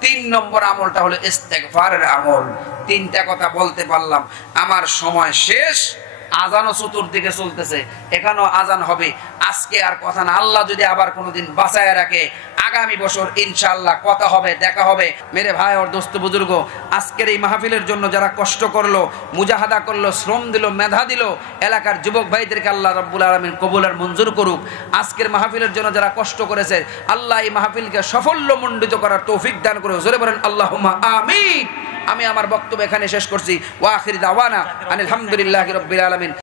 3 নম্বর আমলটা হলো ইস্তেগফারের আমল। 3টা কথা বলতে পারলাম, আমার সময় শেষ। আজানও চতুর্দিকে চলতেছে, এখানেও আজান হবে। আজকে আর কথা না, আল্লাহ যদি আবার কোনোদিন বাঁচায় রাখে আগামী বছর ইনশাআল্লাহ কথা হবে, দেখা হবে। মেরে ভাই আর দোস্ত বুজুর্গ, আজকের এই মাহফিলের জন্য যারা কষ্ট করলো, মুজাহাদা করলো, শ্রম দিল, মেধা দিল, এলাকার যুবক ভাইদেরকে আল্লাহ রাব্বুল আলামিন কবুল আর মঞ্জুর করুক। আজকের মাহফিলের জন্য যারা কষ্ট করেছে, আল্লাহ এই মাহফিলকে সাফল্যমণ্ডিত করার তৌফিক দান করুক। জোরে বলেন আল্লাহুম্মা আমিন। আমি আমার বক্তব্য এখানে শেষ করছি। ওয়া আখির দাওয়ানা আনিল হামদুলিল্লাহি রাব্বিল আলামিন।